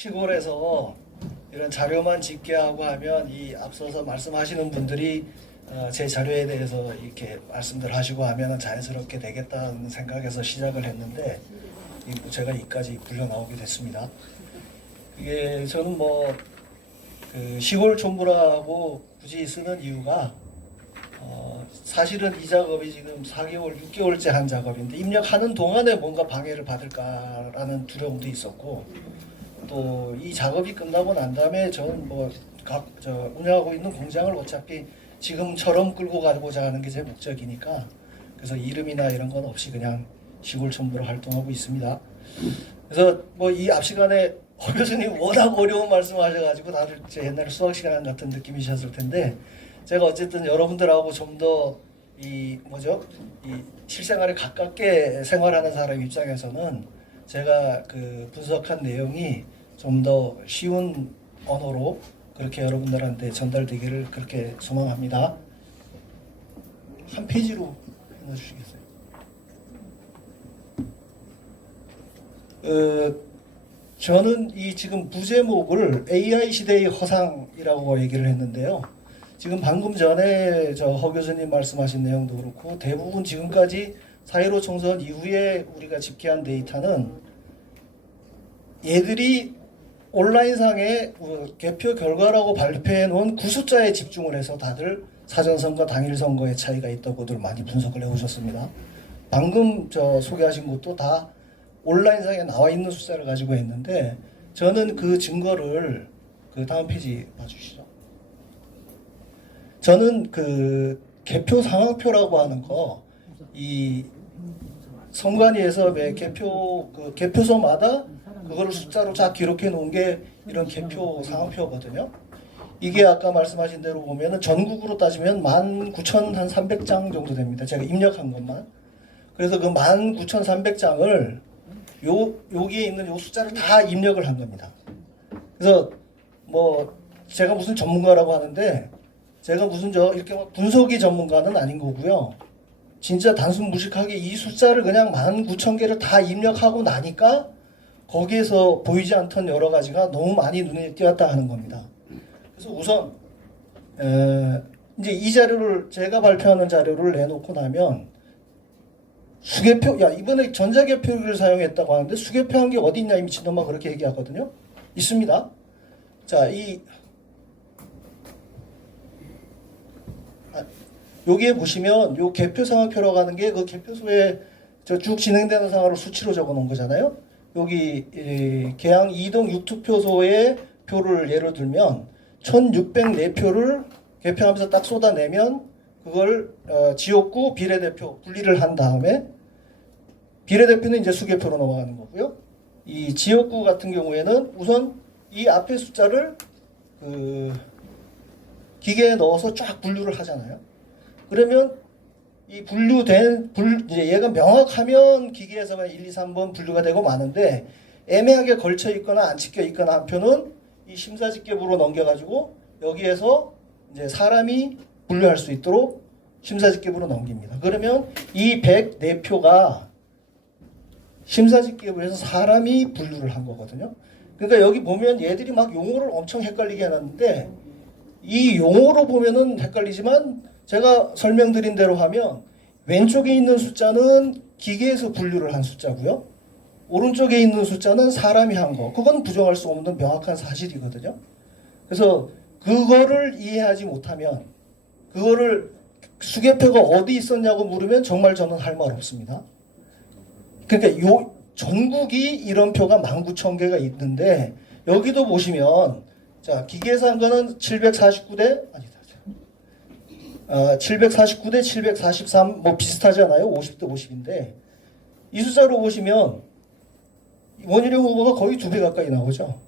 시골에서 이런 자료만 집계하고 하면 이 앞서서 말씀하시는 분들이 제 자료에 대해서 이렇게 말씀들 하시고 하면 자연스럽게 되겠다는 생각에서 시작을 했는데 제가 이까지 불려 나오게 됐습니다. 이게 저는 그 시골 촌부라고 굳이 쓰는 이유가 사실은 이 작업이 지금 4개월, 6개월째 한 작업인데 입력하는 동안에 뭔가 방해를 받을까라는 두려움도 있었고 또 이 작업이 끝나고 난 다음에 저는 운영하고 있는 공장을 어차피 지금처럼 끌고 가고자 하는 게 제 목적이니까 그래서 이름이나 이런 건 없이 그냥 시골 촌부로 활동하고 있습니다. 그래서 이 앞 시간에 허 교수님 워낙 어려운 말씀하셔가지고 다들 제 옛날 수학 시간 같은 느낌이셨을 텐데 제가 어쨌든 여러분들하고 좀 더 이 실생활에 가깝게 생활하는 사람 입장에서는 제가 그 분석한 내용이 좀 더 쉬운 언어로 그렇게 여러분들한테 전달되기를 그렇게 소망합니다. 한 페이지로 넣어주시겠어요? 저는 이 지금 부제목을 AI 시대의 허상이라고 얘기를 했는데요. 지금 방금 전에 허 교수님 말씀하신 내용도 그렇고 대부분 지금까지 4.15 총선 이후에 우리가 집계한 데이터는 얘들이 온라인상에 개표 결과라고 발표해 놓은 구숫자에 집중을 해서 다들 사전선거 당일선거의 차이가 있다고들 많이 분석을 해오셨습니다. 방금 소개하신 것도 다 온라인상에 나와 있는 숫자를 가지고 했는데 저는 그 증거를 그 다음 페이지 봐주시죠. 저는 그 개표 상황표라고 하는 거 이 선관위에서 매 개표소마다 그거를 숫자로 쫙 기록해 놓은 게 이런 개표 상황표거든요. 이게 아까 말씀하신 대로 보면은 전국으로 따지면 19,300장 정도 됩니다. 제가 입력한 것만. 그래서 그 19,300장을 여기에 있는 요 숫자를 다 입력을 한 겁니다. 그래서 제가 무슨 전문가라고 하는데 제가 무슨 이렇게 분석이 전문가는 아닌 거고요. 진짜 단순 무식하게 이 숫자를 그냥 19,000개를 다 입력하고 나니까 거기에서 보이지 않던 여러 가지가 너무 많이 눈에 띄었다 하는 겁니다. 그래서 우선 이제 이 자료를 제가 발표하는 자료를 내놓고 나면 수개표, 이번에 전자개표기를 사용했다고 하는데 수개표한 게 어디 있냐 이 미친놈아 그렇게 얘기하거든요. 있습니다. 자, 여기에 보시면 요 개표 상황표라고 하는 게 그 개표소에 쭉 진행되는 상황을 수치로 적어 놓은 거잖아요. 여기 개항 2동 6투표소의 표를 예를 들면 1604표를 개표하면서 딱 쏟아내면 그걸 지역구 비례대표 분리를 한 다음에 비례대표는 이제 수개표로 넘어가는 거고요. 이 지역구 같은 경우에는 우선 이 앞에 숫자를 그 기계에 넣어서 쫙 분류를 하잖아요. 그러면 이 분류된 이제 얘가 명확하면 기계에서만 1, 2, 3번 분류가 되고 마는데 애매하게 걸쳐 있거나 안 찍혀 있거나 한 표는 이 심사집계부로 넘겨가지고 여기에서 이제 사람이 분류할 수 있도록 심사집계부로 넘깁니다. 그러면 이 104표가 심사집계부에서 사람이 분류를 한 거거든요. 그러니까 여기 보면 얘들이 막 용어를 엄청 헷갈리게 해놨는데 이 용어로 보면은 헷갈리지만 제가 설명드린 대로 하면 왼쪽에 있는 숫자는 기계에서 분류를 한 숫자고요. 오른쪽에 있는 숫자는 사람이 한 거. 그건 부정할 수 없는 명확한 사실이거든요. 그래서 그거를 이해하지 못하면 그거를 수개표가 어디 있었냐고 물으면 정말 저는 할 말 없습니다. 그러니까 전국이 이런 표가 19,000개가 있는데 여기도 보시면 자 기계에서 한 거는 749대 749대 743 비슷하잖아요. 50대 50인데 이 숫자로 보시면 원희룡 후보가 거의 2배 가까이 나오죠.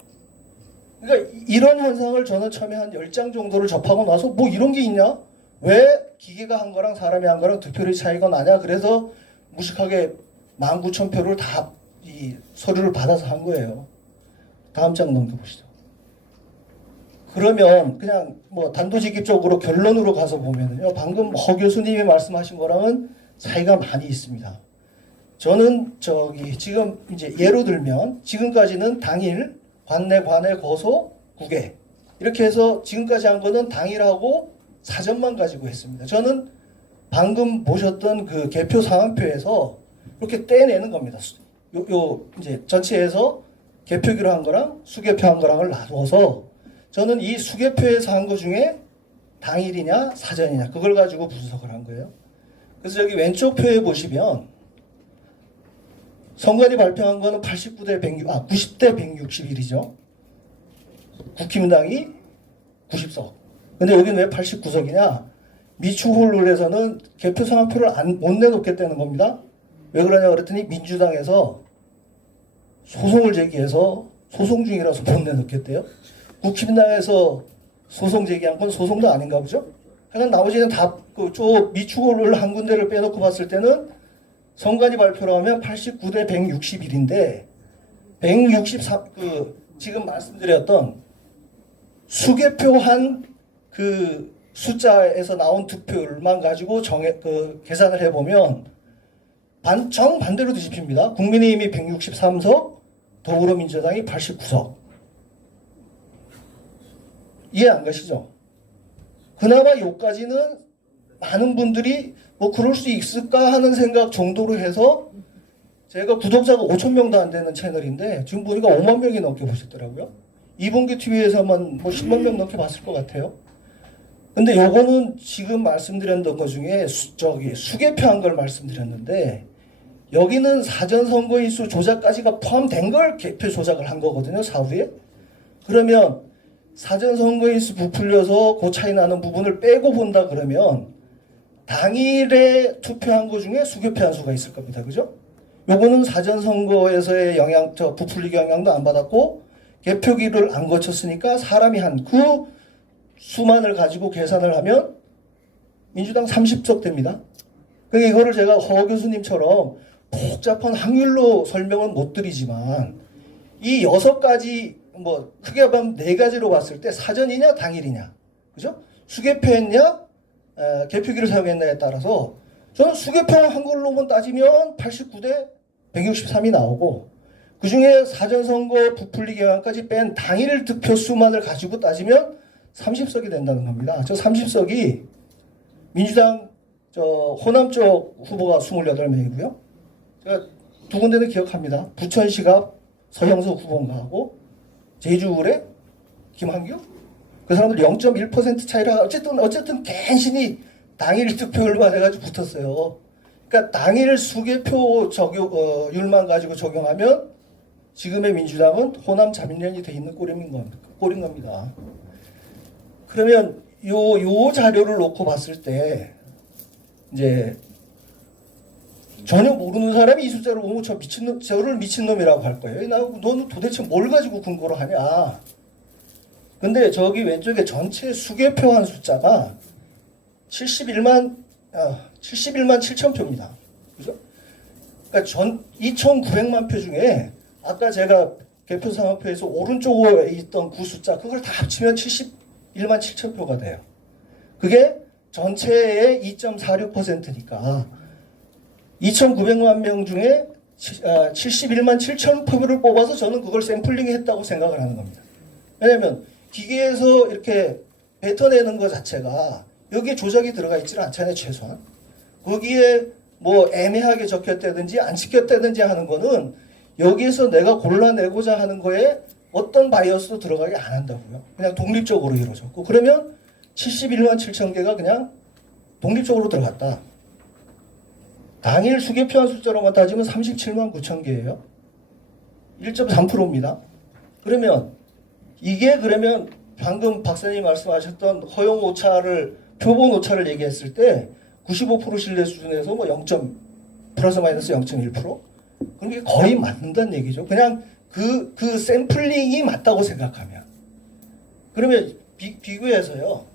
그러니까 이런 현상을 저는 처음에 한 10장 정도를 접하고 나서 이런 게 있냐? 왜 기계가 한 거랑 사람이 한 거랑 득표율이 차이가 나냐? 그래서 무식하게 19,000표를 다 이 서류를 받아서 한 거예요. 다음 장 넘겨보시죠. 그러면 그냥 단도직입적으로 결론으로 가서 보면요. 방금 허 교수님이 말씀하신 거랑은 차이가 많이 있습니다. 저는 지금 이제 예로 들면 지금까지는 당일 관내, 관내, 거소, 국외 이렇게 해서 지금까지 한 거는 당일하고 사전만 가지고 했습니다. 저는 방금 보셨던 그 개표 상황표에서 이렇게 떼내는 겁니다. 이제 전체에서 개표기로 한 거랑 수개표 한 거랑을 나눠서 저는 이 수개표에서 한 거 중에 당일이냐 사전이냐 그걸 가지고 분석을 한 거예요. 그래서 여기 왼쪽 표에 보시면 선관위 발표한 거는 90대 161이죠. 국힘당이 90석. 근데 여기는 왜 89석이냐? 미추홀룰에서는 개표 상황표를 못 내놓겠다는 겁니다. 왜 그러냐 그랬더니 민주당에서 소송을 제기해서 소송 중이라서 못 내놓겠대요. 국힘당에서 소송 제기한 건 소송도 아닌가 보죠. 하여간 나머지는 다 저 미추홀룰 한 군데를 빼놓고 봤을 때는 선관위 발표로 하면 89대 161인데 163 지금 말씀드렸던 수개표한 그 숫자에서 나온 득표율만 가지고 계산을 해보면 정반대로 뒤집힙니다. 국민의힘이 163석, 더불어민주당이 89석. 이해 안 가시죠? 그나마 여기까지는 많은 분들이 뭐 그럴 수 있을까 하는 생각 정도로 해서 제가 구독자가 5,000명도 안 되는 채널인데 지금 보니까 5만 명이 넘게 보셨더라고요. 이봉규 TV에서만 뭐 10만 명 넘게 봤을 것 같아요. 근데 요거는 지금 말씀드렸던 것 중에 수개표한 걸 말씀드렸는데 여기는 사전선거인수 조작까지가 포함된 걸 개표 조작을 한 거거든요. 사후에. 그러면 사전선거인수 부풀려서 그 차이 나는 부분을 빼고 본다 그러면 당일에 투표한 거 중에 수개표한 수가 있을 겁니다. 그죠? 요거는 사전선거에서의 부풀리기 영향도 안 받았고 개표기를 안 거쳤으니까 사람이 한 그 수만을 가지고 계산을 하면 민주당 30석 됩니다. 그러니까 이거를 제가 허 교수님처럼 복잡한 확률로 설명은 못 드리지만 이 6가지 뭐 크게 보면 4가지로 봤을 때 사전이냐 당일이냐 그죠? 수개표했냐 개표기를 사용했냐에 따라서 저는 수개표한 걸로만 따지면 89대 163이 나오고 그 중에 사전선거 부풀리기 영향까지 뺀 당일 득표 수만을 가지고 따지면 30석이 된다는 겁니다. 저 30석이 민주당 호남 쪽 후보가 28명이고요. 제가 두 군데는 기억합니다. 부천시가 서형석 후보인가 하고 제주울의 김한규? 그 사람들 0.1% 차이라 어쨌든 갠신히 당일 득표율만 해가지고 붙었어요. 그러니까 당일 수개표 율만 가지고 적용하면 지금의 민주당은 호남 자민련이 돼 있는 꼴인 겁니다. 그러면 요 자료를 놓고 봤을 때 이제 전혀 모르는 사람이 이 숫자를 보면 저를 미친놈이라고 할 거예요. 너는 도대체 뭘 가지고 근거로 하냐. 근데 저기 왼쪽에 전체 수개표한 숫자가 71만 7천 표입니다. 그죠? 그러니까 2,900만 표 중에 아까 제가 개표 상황표에서 오른쪽에 있던 그 숫자 그걸 다 합치면 71만 7천 표가 돼요. 그게 전체의 2.46%니까 2,900만 명 중에 71만 7천 표를 뽑아서 저는 그걸 샘플링 했다고 생각을 하는 겁니다. 왜냐하면 기계에서 이렇게 뱉어내는 것 자체가 여기에 조작이 들어가 있지 않잖아요. 최소한. 거기에 뭐 애매하게 적혔다든지 안 찍혔다든지 하는 거는 여기에서 내가 골라내고자 하는 거에 어떤 바이어스도 들어가게 안 한다고요. 그냥 독립적으로 이루어졌고 그러면 71만 7천 개가 그냥 독립적으로 들어갔다. 당일 수개표한 숫자로만 따지면 37만 9천 개예요. 1.3%입니다. 그러면 이게 그러면 방금 박사님 말씀하셨던 허용 오차를 표본 오차를 얘기했을 때 95% 신뢰 수준에서 뭐 0. 플러스 마이너스 0.1%? 그럼 이게 거의 맞는다는 얘기죠. 그냥 그 샘플링이 맞다고 생각하면. 그러면 비교해서요.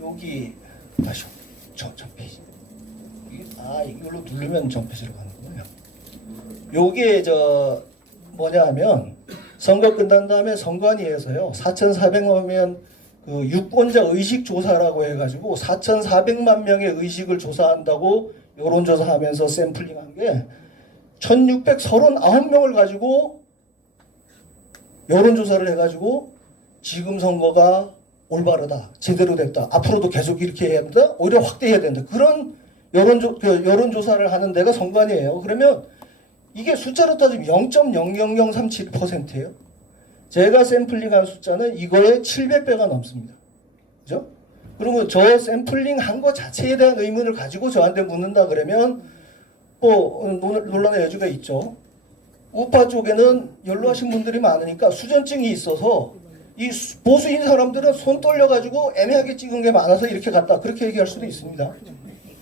여기 다시 전 페이지. 이걸로 누르면 전 페이지로 가는군요. 요게 뭐냐 하면 선거 끝난 다음에 선관위에서요. 4,400만 명 그 유권자 의식 조사라고 해가지고 4,400만 명의 의식을 조사한다고 여론조사하면서 샘플링한 게 1,639명을 가지고 여론조사를 해가지고 지금 선거가 올바르다, 제대로 됐다, 앞으로도 계속 이렇게 해야 된다, 오히려 확대해야 된다. 그런 여론조사를 하는 데가 선관위예요. 그러면 이게 숫자로 따지면 0.00037%예요. 제가 샘플링한 숫자는 이거의 700배가 넘습니다. 그죠? 그러면 저 샘플링한 거 자체에 대한 의문을 가지고 저한테 묻는다 그러면 논란의 여지가 있죠. 우파 쪽에는 연로하신 분들이 많으니까 수전증이 있어서 이 보수인 사람들은 손 떨려가지고 애매하게 찍은 게 많아서 이렇게 갔다, 그렇게 얘기할 수도 있습니다.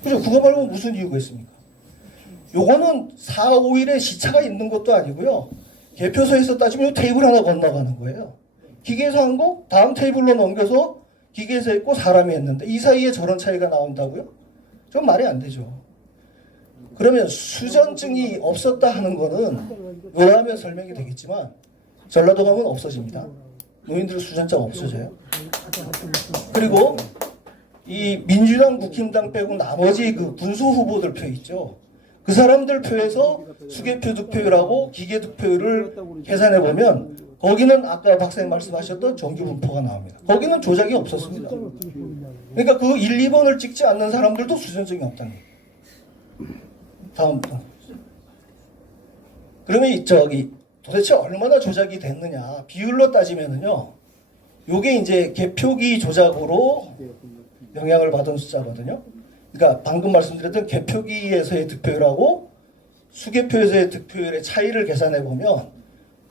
그죠? 그거 말고 무슨 이유가 있습니까? 요거는 4, 5일의 시차가 있는 것도 아니고요. 개표소에서 따지면 테이블 하나 건너가는 거예요. 기계에서 한 거 다음 테이블로 넘겨서 기계에서 했고 사람이 했는데 이 사이에 저런 차이가 나온다고요? 좀 말이 안 되죠. 그러면 수전증이 없었다 하는 거는 요라면 설명이 되겠지만 전라도 가면 없어집니다. 노인들 수전증 없어져요. 그리고 이 민주당, 국힘당 빼고 나머지 그 군수 후보들 표 있죠. 그 사람들 표에서 수개표 득표율하고 기계 득표율을 계산해 보면 거기는 아까 박사님 말씀하셨던 정규 분포가 나옵니다. 거기는 조작이 없었습니다. 그러니까 그 1, 2번을 찍지 않는 사람들도 수전증이 없다는 거예요. 다음. 그러면 도대체 얼마나 조작이 됐느냐 비율로 따지면은요, 요게 이제 개표기 조작으로 영향을 받은 숫자거든요. 그러니까 방금 말씀드렸던 개표기에서의 득표율하고 수개표에서의 득표율의 차이를 계산해 보면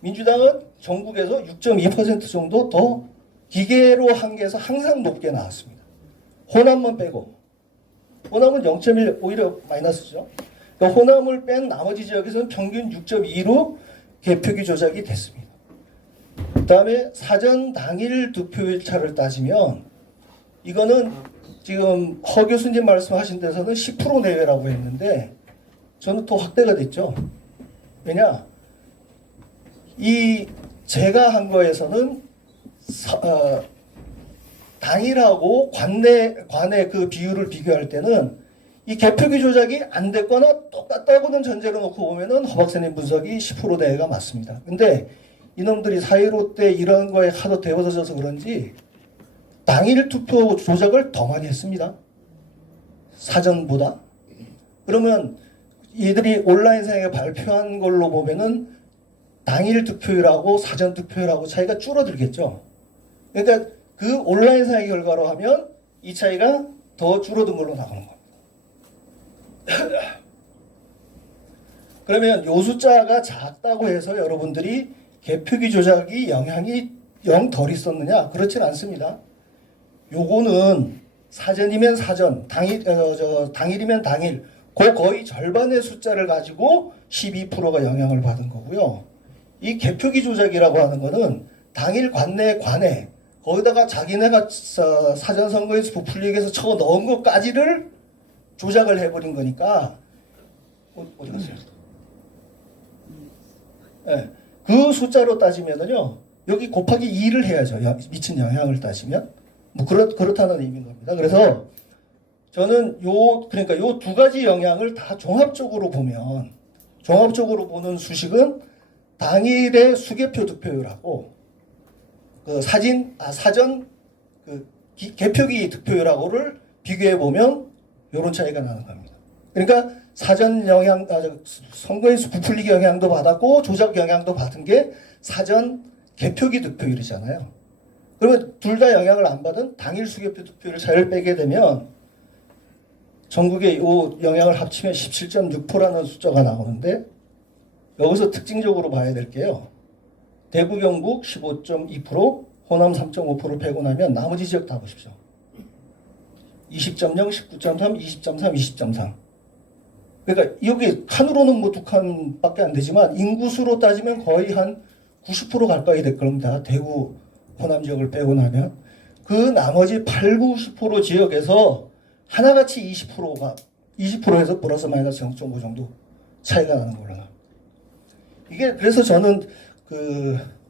민주당은 전국에서 6.2% 정도 더 기계로 한 게에서 항상 높게 나왔습니다. 호남만 빼고. 호남은 0.1 오히려 마이너스죠. 그러니까 호남을 뺀 나머지 지역에서는 평균 6.2로 개표기 조작이 됐습니다. 그 다음에 사전 당일 득표율 차를 따지면 이거는 지금 허 교수님 말씀하신 데서는 10% 내외라고 했는데 저는 더 확대가 됐죠. 왜냐? 제가 한 거에서는 당일하고 관내 그 비율을 비교할 때는 이 개표기 조작이 안 됐거나 똑같다고는 전제로 놓고 보면은 허 박사님 분석이 10% 내외가 맞습니다. 근데 이놈들이 4.15 때 이런 거에 하도 대버져서 그런지 당일 투표 조작을 더 많이 했습니다. 사전보다. 그러면 얘들이 온라인상에 발표한 걸로 보면은 당일 투표율하고 사전 투표율하고 차이가 줄어들겠죠. 그러니까 그 온라인상의 결과로 하면 이 차이가 더 줄어든 걸로 나오는 겁니다. 그러면 요 숫자가 작다고 해서 여러분들이 개표기 조작이 영향이 영 덜 있었느냐? 그렇진 않습니다. 요거는 사전이면 사전, 당일이면 당일, 그 거의 절반의 숫자를 가지고 12%가 영향을 받은 거고요. 이 개표기 조작이라고 하는 거는 당일 관내, 거기다가 자기네가 사전 선거에서 부풀리기 위해서 쳐 넣은 것까지를 조작을 해버린 거니까 어디 갔어요? 네. 그 숫자로 따지면은요, 여기 곱하기 2를 해야죠. 미친 영향을 따지면. 뭐 그렇다는 의미인 겁니다. 그래서 저는 그러니까 요 두 가지 영향을 다 종합적으로 보면, 종합적으로 보는 수식은 당일의 수개표 득표율하고 그 사전 개표기 득표율하고를 비교해 보면 요런 차이가 나는 겁니다. 그러니까 사전 영향, 선거에서 부풀리기 영향도 받았고 조작 영향도 받은 게 사전 개표기 득표율이잖아요. 그러면 둘 다 영향을 안 받은 당일 수개표 득표율 차이를 빼게 되면 전국의 요 영향을 합치면 17.6%라는 숫자가 나오는데, 여기서 특징적으로 봐야 될 게요. 대구, 경북 15.2%, 호남 3.5%를 빼고 나면 나머지 지역 다 보십시오. 20.0, 19.3, 20.3, 20.3. 그러니까 여기 칸으로는 뭐 2칸밖에 안 되지만 인구수로 따지면 거의 한 90% 가까이 될 겁니다. 대구, 호남 지역을 빼고 나면. 그 나머지 8, 90% 지역에서 하나같이 20%에서 플러스 마이너스 0.5 정도 차이가 나는 걸로 나옵니다. 이게 그래서 저는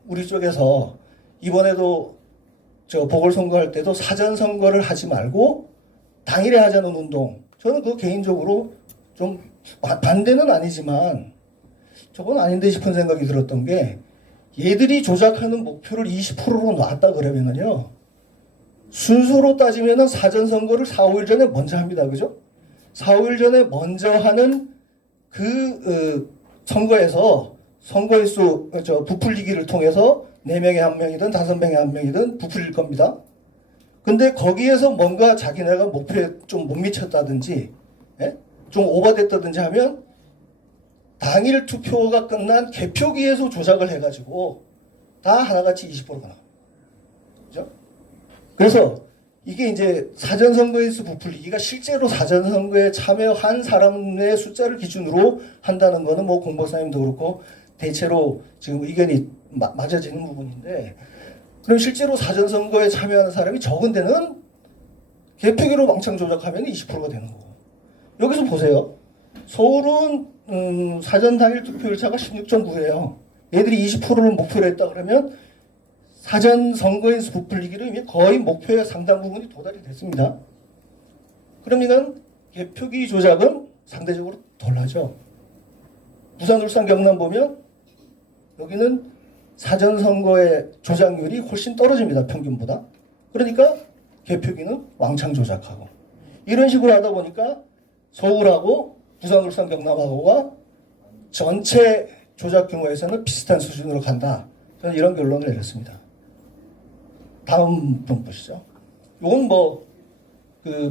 우리 쪽에서 이번에도 보궐선거할 때도 사전 선거를 하지 말고 당일에 하자는 운동, 저는 그거 개인적으로 좀 반대는 아니지만 저건 아닌데 싶은 생각이 들었던 게, 얘들이 조작하는 목표를 20%로 놨다 그러면은요. 순서로 따지면은 사전선거를 4, 5일 전에 먼저 합니다. 그죠? 4, 5일 전에 먼저 하는 선거에서 선거인수 부풀리기를 통해서 4명에 1명이든 5명에 1명이든 부풀릴 겁니다. 근데 거기에서 뭔가 자기네가 목표에 좀 못 미쳤다든지 예? 좀 오버됐다든지 하면 당일 투표가 끝난 개표기에서 조작을 해가지고 다 하나같이 20%가 나와요. 그죠? 그래서 이게 이제 사전선거인수 부풀리기가 실제로 사전선거에 참여한 사람의 숫자를 기준으로 한다는 거는 뭐 공보사님도 그렇고 대체로 지금 의견이 맞아지는 부분인데, 그럼 실제로 사전선거에 참여하는 사람이 적은 데는 개표기로 왕창 조작하면 20%가 되는 거고. 여기서 보세요. 서울은 사전 당일 투표율차가 16.9예요. 얘들이 20%를 목표로 했다 그러면 사전 선거인수 부풀리기로 이미 거의 목표의 상당 부분이 도달이 됐습니다. 그러면 개표기 조작은 상대적으로 덜하죠. 부산, 울산, 경남 보면 여기는 사전 선거의 조작률이 훨씬 떨어집니다. 평균보다. 그러니까 개표기는 왕창 조작하고 이런 식으로 하다 보니까 서울하고 부산, 울산, 경남하고가 전체 조작 규모에서는 비슷한 수준으로 간다. 저는 이런 결론을 내렸습니다. 다음 분 보시죠. 이건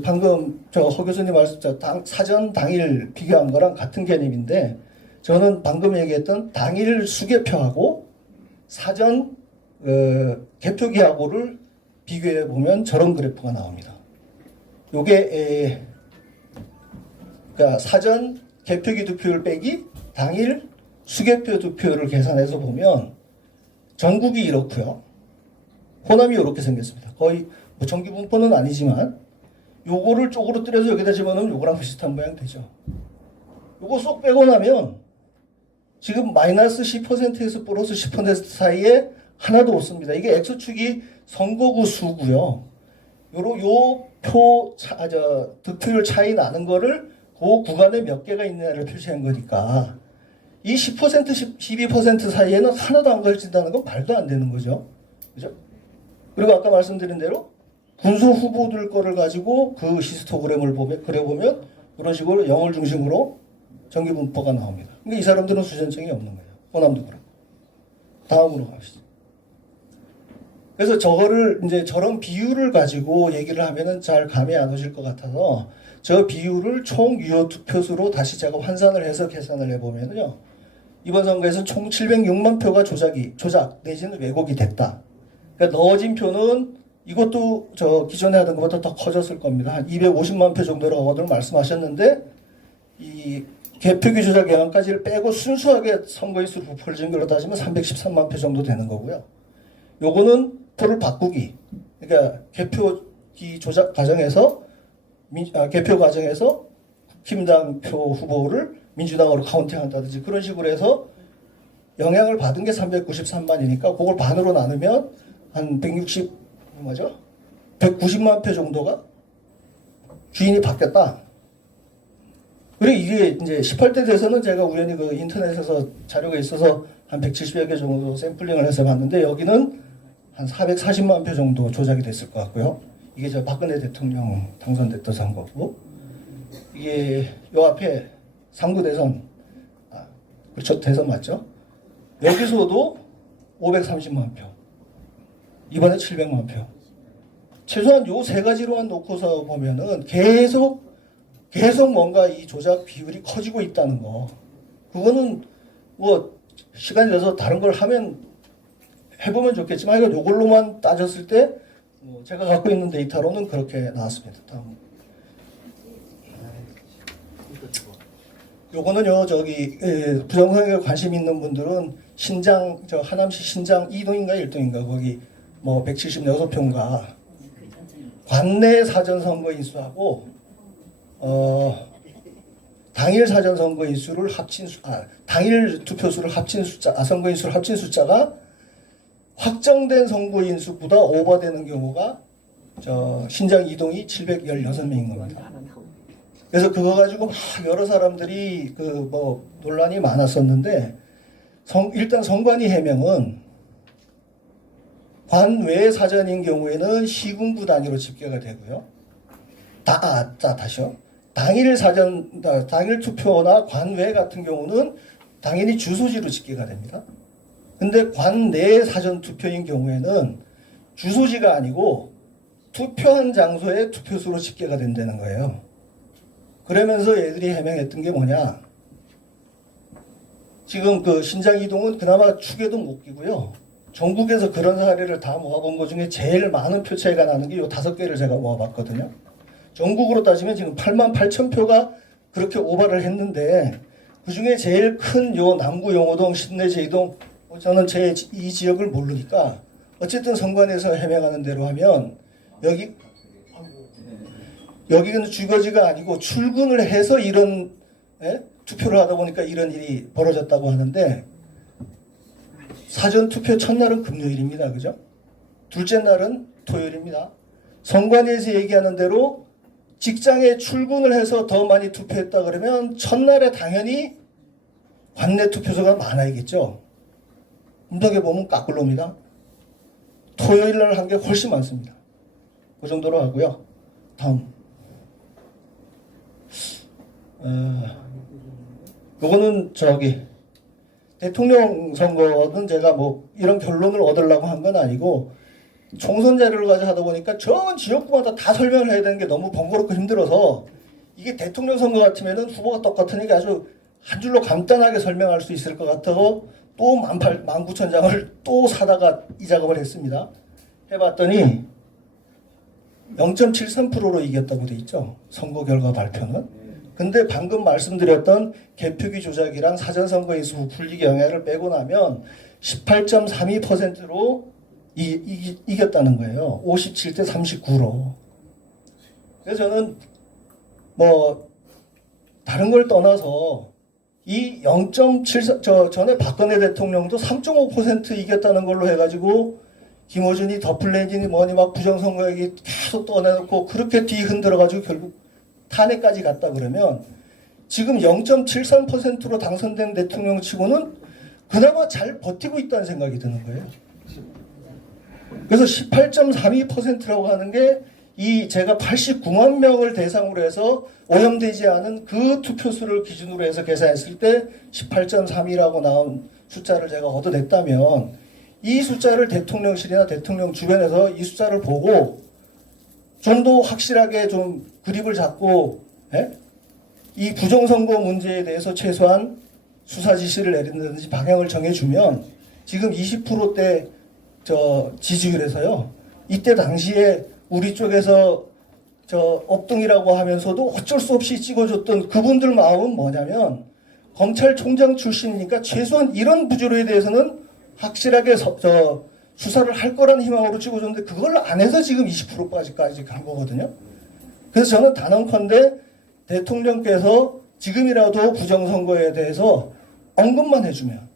방금 허 교수님 말씀 사전 당일 비교한 거랑 같은 개념인데, 저는 방금 얘기했던 당일 수개표하고 사전 개표기하고를 비교해 보면 저런 그래프가 나옵니다. 요게 그러니까 사전 개표기 득표율 빼기 당일 수개표 득표율을 계산해서 보면 전국이 이렇고요. 호남이 이렇게 생겼습니다. 거의 뭐 정기 분포는 아니지만 요거를 쪽으로 뜨려서 여기다 집어넣으면 요거랑 비슷한 모양 되죠. 요거 쏙 빼고 나면 지금 마이너스 10%에서 플러스 10% 사이에 하나도 없습니다. 이게 X축이 선거구 수고요. 득표율 차이 나는 거를 그 구간에 몇 개가 있느냐를 표시한 거니까 이 10%, 12% 사이에는 하나도 안 걸친다는 건 말도 안 되는 거죠. 그죠? 그리고 아까 말씀드린 대로 군수 후보들 거를 가지고 그 히스토그램을 그려보면 그런 식으로 0을 중심으로 정기 분포가 나옵니다. 그러니까 이 사람들은 수전증이 없는 거예요. 호남도 그렇고. 다음으로 갑시다. 그래서 저거를 이제 저런 비율을 가지고 얘기를 하면은 잘 감이 안 오실 것 같아서 저 비율을 총 유효 투표수로 다시 제가 환산을 해서 계산을 해보면요. 이번 선거에서 총 706만 표가 조작 내지는 왜곡이 됐다. 그러니까 넣어진 표는 이것도 기존에 하던 것보다 더 커졌을 겁니다. 한 250만 표 정도라고 말씀하셨는데 이 개표기 조작 영향까지를 빼고 순수하게 선거인수를 부풀린 걸로 따지면 313만 표 정도 되는 거고요. 요거는 표를 바꾸기. 그러니까 개표기 조작 과정에서 개표 과정에서 국힘당 표 후보를 민주당으로 카운팅한다든지 그런 식으로 해서 영향을 받은 게 393만이니까 그걸 반으로 나누면 한 190만 표 정도가 주인이 바뀌었다. 그리고 이게 이제 18대 돼서는 제가 우연히 그 인터넷에서 자료가 있어서 한 170여 개 정도 샘플링을 해서 봤는데 여기는 한 440만 표 정도 조작이 됐을 것 같고요. 이게 저 박근혜 대통령 당선됐던 선거고, 이게 요 앞에 3구 대선, 그렇죠, 대선 맞죠? 여기서도 530만 표, 이번에 700만 표. 최소한 요 세 가지로만 놓고서 보면은 계속 뭔가 이 조작 비율이 커지고 있다는 거. 그거는 뭐 시간이 돼서 다른 걸 해보면 좋겠지만 이건 요걸로만 따졌을 때 제가 갖고 있는 데이터로는 그렇게 나왔습니다. 다음. 요거는요, 부정선거에 관심 있는 분들은 하남시 신장 2동인가 1동인가 거기 뭐 176표인가 관내 사전선거 인수하고 당일 사전선거 인수를 당일 투표수를 합친 선거 인수를 합친 숫자가 확정된 선거 인수보다 오버되는 경우가 신장 2동이 716명인 겁니다. 그래서 그거 가지고 막 여러 사람들이 논란이 많았었는데 일단 선관위 해명은 관외 사전인 경우에는 시군구 단위로 집계가 되고요. 다시요. 당일 투표나 관외 같은 경우는 당연히 주소지로 집계가 됩니다. 근데 관내 사전 투표인 경우에는 주소지가 아니고 투표한 장소의 투표수로 집계가 된다는 거예요. 그러면서 얘들이 해명했던 게 뭐냐? 지금 그 신장 이동은 그나마 축에도 못 끼고요. 전국에서 그런 사례를 다 모아본 것 중에 제일 많은 표 차이가 나는 게 요 5개를 제가 모아봤거든요. 전국으로 따지면 지금 88,000표가 그렇게 오바를 했는데 그 중에 제일 큰 요 남구 용호동, 신내 제이동, 저는 이 지역을 모르니까 어쨌든 선관위에서 해명하는 대로 하면 여기는 주거지가 아니고 출근을 해서 이런 투표를 하다 보니까 이런 일이 벌어졌다고 하는데 사전 투표 첫날은 금요일입니다. 그죠? 둘째 날은 토요일입니다. 선관위에서 얘기하는 대로 직장에 출근을 해서 더 많이 투표했다 그러면 첫날에 당연히 관내 투표소가 많아야겠죠. 어떻게 보면 까꿀로입니다. 토요일 날 한 게 훨씬 많습니다. 그 정도로 하고요. 다음. 요거는 대통령 선거는 제가 뭐 이런 결론을 얻으려고 한 건 아니고 총선 자료를 가지고 하다 보니까 전 지역구마다 다 설명을 해야 되는 게 너무 번거롭고 힘들어서 이게 대통령 선거 같으면은 후보가 똑같으니까 아주 한 줄로 간단하게 설명할 수 있을 것 같아서 또 19,000장을 또 사다가 이 작업을 했습니다. 해봤더니 0.73%로 이겼다고 돼 있죠. 선거 결과 발표는. 근데 방금 말씀드렸던 개표기 조작이랑 사전선거인수 부풀리기 영향을 빼고 나면 18.32%로 이겼다는 거예요. 57대 39로. 그래서 저는 뭐 다른 걸 떠나서 이 0.74 전에 박근혜 대통령도 3.5% 이겼다는 걸로 해가지고 김어준이 더플랜진이 뭐니 막 부정선거 얘기 계속 떠내놓고 그렇게 뒤흔들어가지고 결국 탄핵까지 갔다 그러면 지금 0.73%로 당선된 대통령 치고는 그나마 잘 버티고 있다는 생각이 드는 거예요. 그래서 18.32%라고 하는 게 이 제가 89만 명을 대상으로 해서 오염되지 않은 그 투표수를 기준으로 해서 계산했을 때 18.3이라고 나온 숫자를 제가 얻어냈다면 이 숫자를 대통령실이나 대통령 주변에서 이 숫자를 보고 좀 더 확실하게 좀 그립을 잡고 이 부정선거 문제에 대해서 최소한 수사 지시를 내린다든지 방향을 정해주면 지금 20%대 지지율에서요. 이때 당시에 우리 쪽에서 업등이라고 하면서도 어쩔 수 없이 찍어줬던 그분들 마음은 뭐냐면 검찰총장 출신이니까 최소한 이런 부조리에 대해서는 확실하게 수사를 할 거라는 희망으로 찍어줬는데 그걸 안 해서 지금 20%까지 간 거거든요. 그래서 저는 단언컨대 대통령께서 지금이라도 부정선거에 대해서 언급만 해주면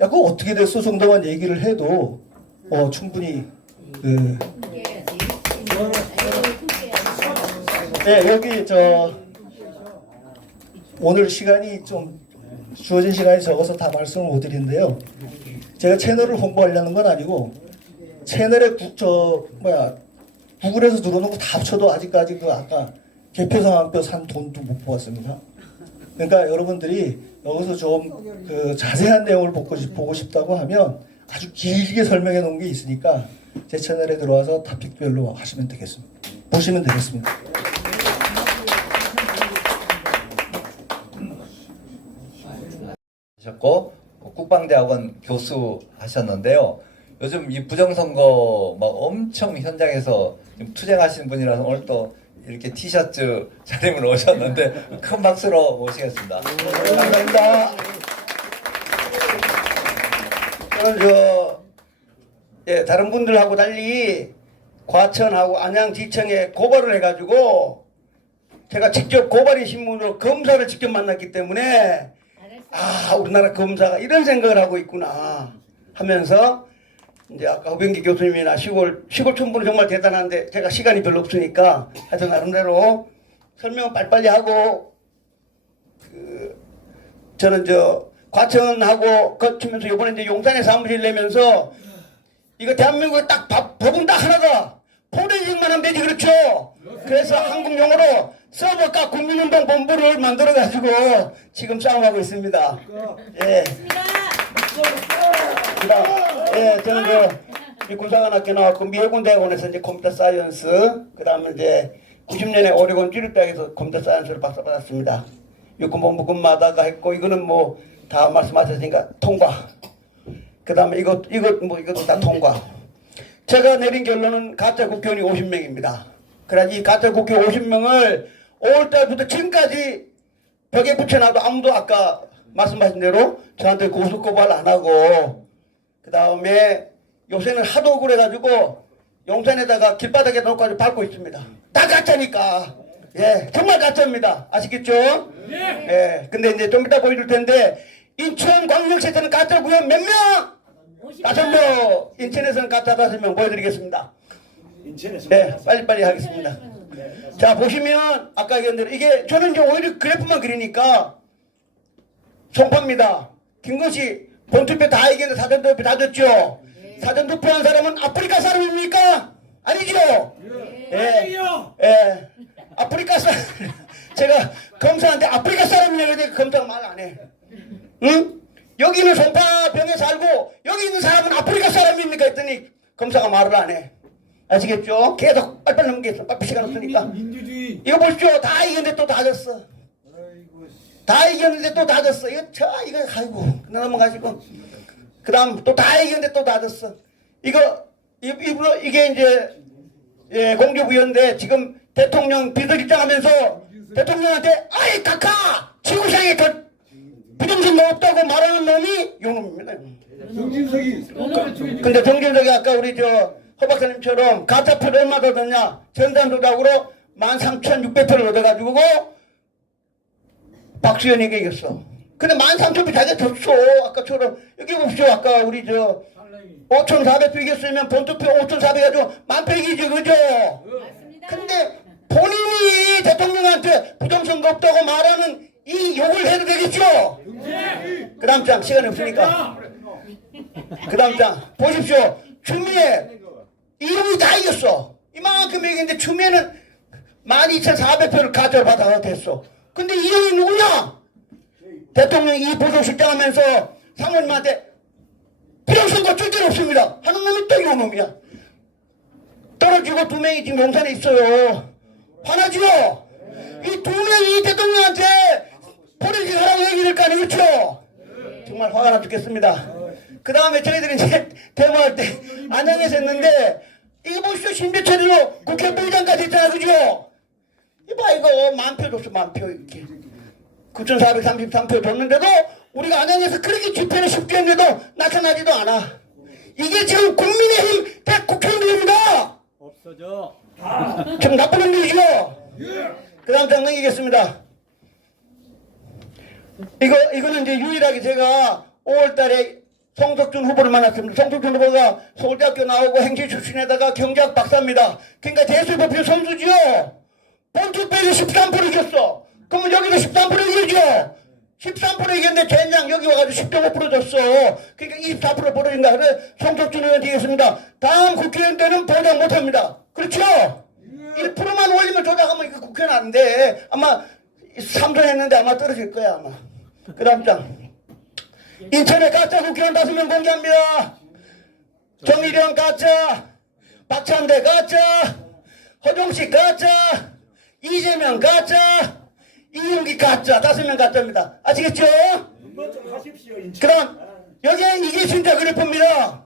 야 그거 어떻게 됐어 정도만 얘기를 해도 충분히 여기 오늘 시간이 좀 주어진 시간이 적어서 다 말씀을 못 드리는데요. 제가 채널을 홍보하려는 건 아니고 채널에 구글에서 들어오는 거 다 합쳐도 아직까지 아까 개표 상황표 산 돈도 못 보았습니다. 그러니까 여러분들이 여기서 좀 자세한 내용을 보고 싶다고 하면 아주 길게 설명해 놓은 게 있으니까 제 채널에 들어와서 토픽별로 하시면 되겠습니다. 보시면 되겠습니다. 하셨고 국방대학원 교수 하셨는데요. 요즘 이 부정선거 막 엄청 현장에서 투쟁하시는 분이라서 오늘 또 이렇게 티셔츠 차림을 오셨는데 큰 박수로 모시겠습니다. 감사합니다. 저는 다른 분들하고 달리 과천하고 안양지청에 고발을 해가지고 제가 직접 고발인 신문으로 검사를 직접 만났기 때문에 우리나라 검사가 이런 생각을 하고 있구나 하면서 이제 아까 허병기 교수님이나 시골 촌분은 정말 대단한데 제가 시간이 별로 없으니까 하여튼 나름대로 설명 빨리빨리 하고 저는 과천하고 거치면서 이번에 이제 용산에 사무실 내면서 이거 대한민국에 딱 법은 딱 하나다. 포렌식만 하면 되지, 그렇죠? 그래서 한국 용어로 서버과 국민운동 본부를 만들어가지고 지금 싸움하고 있습니다. 예. 예, 저는 이 군사관학교 나왔고 미해군대학원에서 이제 컴퓨터 사이언스, 그 다음에 이제 90년에 오레곤 주립대학에서 컴퓨터 사이언스를 박사받았습니다. 육군본부 근무하다가 했고, 이거는 뭐 다 말씀하셨으니까 통과. 그 다음에 이것도 다 통과. 제가 내린 결론은 가짜 국회의원이 50명입니다. 그래서 이 가짜 국회의원 50명을 5월달부터 지금까지 벽에 붙여놔도 아무도 아까 말씀하신 대로 저한테 고소고발 안 하고, 그 다음에 요새는 하도 그래가지고 용산에다가 길바닥에 놓고 밟고 있습니다. 다 가짜니까. 예, 정말 가짜입니다. 아시겠죠? 예. 근데 이제 좀 이따 보여줄 텐데, 인천광역시에서는 가짜 구현 몇 명? 5명. 인천에서는 가짜 5명 보여드리겠습니다. 네, 빨리빨리 하겠습니다. 자, 보시면 아까 얘기한 대로 이게 저는 이제 오히려 그래프만 그리니까 송파입니다. 김건희 본투표 다 이겼는데 사전투표 다 졌죠? 사전투표한 사람은 아프리카 사람입니까? 아니죠? 예. 예. 아프리카 사람. 제가 검사한테 아프리카 사람이냐고 했더니 검사가 말 안 해. 응? 여기는 송파병에 살고 여기 있는 사람은 아프리카 사람입니까? 했더니 검사가 말을 안 해. 아시겠죠? 계속 빨리빨리 넘기겠어. 빨리 시간 없으니까. 민주주의. 이거 보십시오. 다 이겼는데 또 다 졌어. 다 이겼는데 또 다 졌어. 이거 아이고 넘어가시고. 그 다음 또 다 이겼는데 또 다 졌어. 이게 이제 예, 공주부여인데 지금 대통령 비서실장 하면서 대통령한테 아이 카카 지구상에 더 부정선거 없다고 말하는 놈이 요놈입니다. 정진석이. 근데 정진석이 아까 우리 허 박사님처럼 가짜표를 얼마 더 얻었냐? 전산조작으로 13,600표를 얻어가지고 박수현에게 이겼어. 근데 13,000표 자기가 졌어. 아까처럼. 여기 보십시오. 아까 우리 5,400표 이겼으면 본투표 5,400 가지고 10,000표 이기지, 그죠? 근데 본인이 대통령한테 부정선거 없다고 말하는 이 욕을 해도 되겠죠? 그 다음 장 시간이 없으니까. 그 다음 장 보십시오. 추미애 이름이 다 이겼어. 이만큼 이겼는데 추미애는 12,400표를 가짜로 받아가 됐어. 근데 이 형이 누구냐? 대통령이 이 보도실장 하면서 사모님한테 부정선거 줄줄 없습니다 하는 놈이 또 이 놈이야. 떨어지고 2명이 지금 용산에 있어요. 화나죠? 이 2명이 대통령한테 포렌식 하라고 얘기를 까니, 그렇죠? 정말 화가 나 죽겠습니다. 그 다음에 저희들이 이제 데모할 때 안양에서 했는데 이거 보시죠. 신배철이로 국회 부의장까지 했잖아, 그죠? 이봐, 이거 10,000표 줬어. 10,000표 이렇게 9,433표 줬는데도 우리가 안양에서 그렇게 집회를 쉽게 했는데도 나타나지도 않아. 이게 지금 국민의힘 국회의원입니다. 없어져. 좀 나쁜 놈들이죠. 그 다음 장 넘기겠습니다. 이거는 이제 유일하게 제가 5월달에 송석준 후보를 만났습니다. 송석준 후보가 서울대학교 나오고 행시 출신에다가 경제학 박사입니다. 그러니까 대수법표 선수지요. 본투표에서 13% 이겼어. 그러면 여기도 13% 이기죠. 13% 이겼는데 젠장 여기 와가지고 10.5% 줬어. 그러니까 24% 벌어진다. 그래 송석준 의원한테 이겼습니다. 다음 국회의원 때는 보장 못합니다. 그렇죠? 1%만 올리면 조작하면 이거 국회는 안 돼. 아마 3선 했는데 아마 떨어질 거야 아마. 그 다음 장. 인천에 가짜 국회의원 5명 공개합니다. 정의령 가짜, 박찬대 가짜, 허종식 가짜, 이재명 가짜, 이윤기 가짜. 5명 가짜입니다. 아시겠죠? 그럼 여기에 이게 진짜 그래프입니다.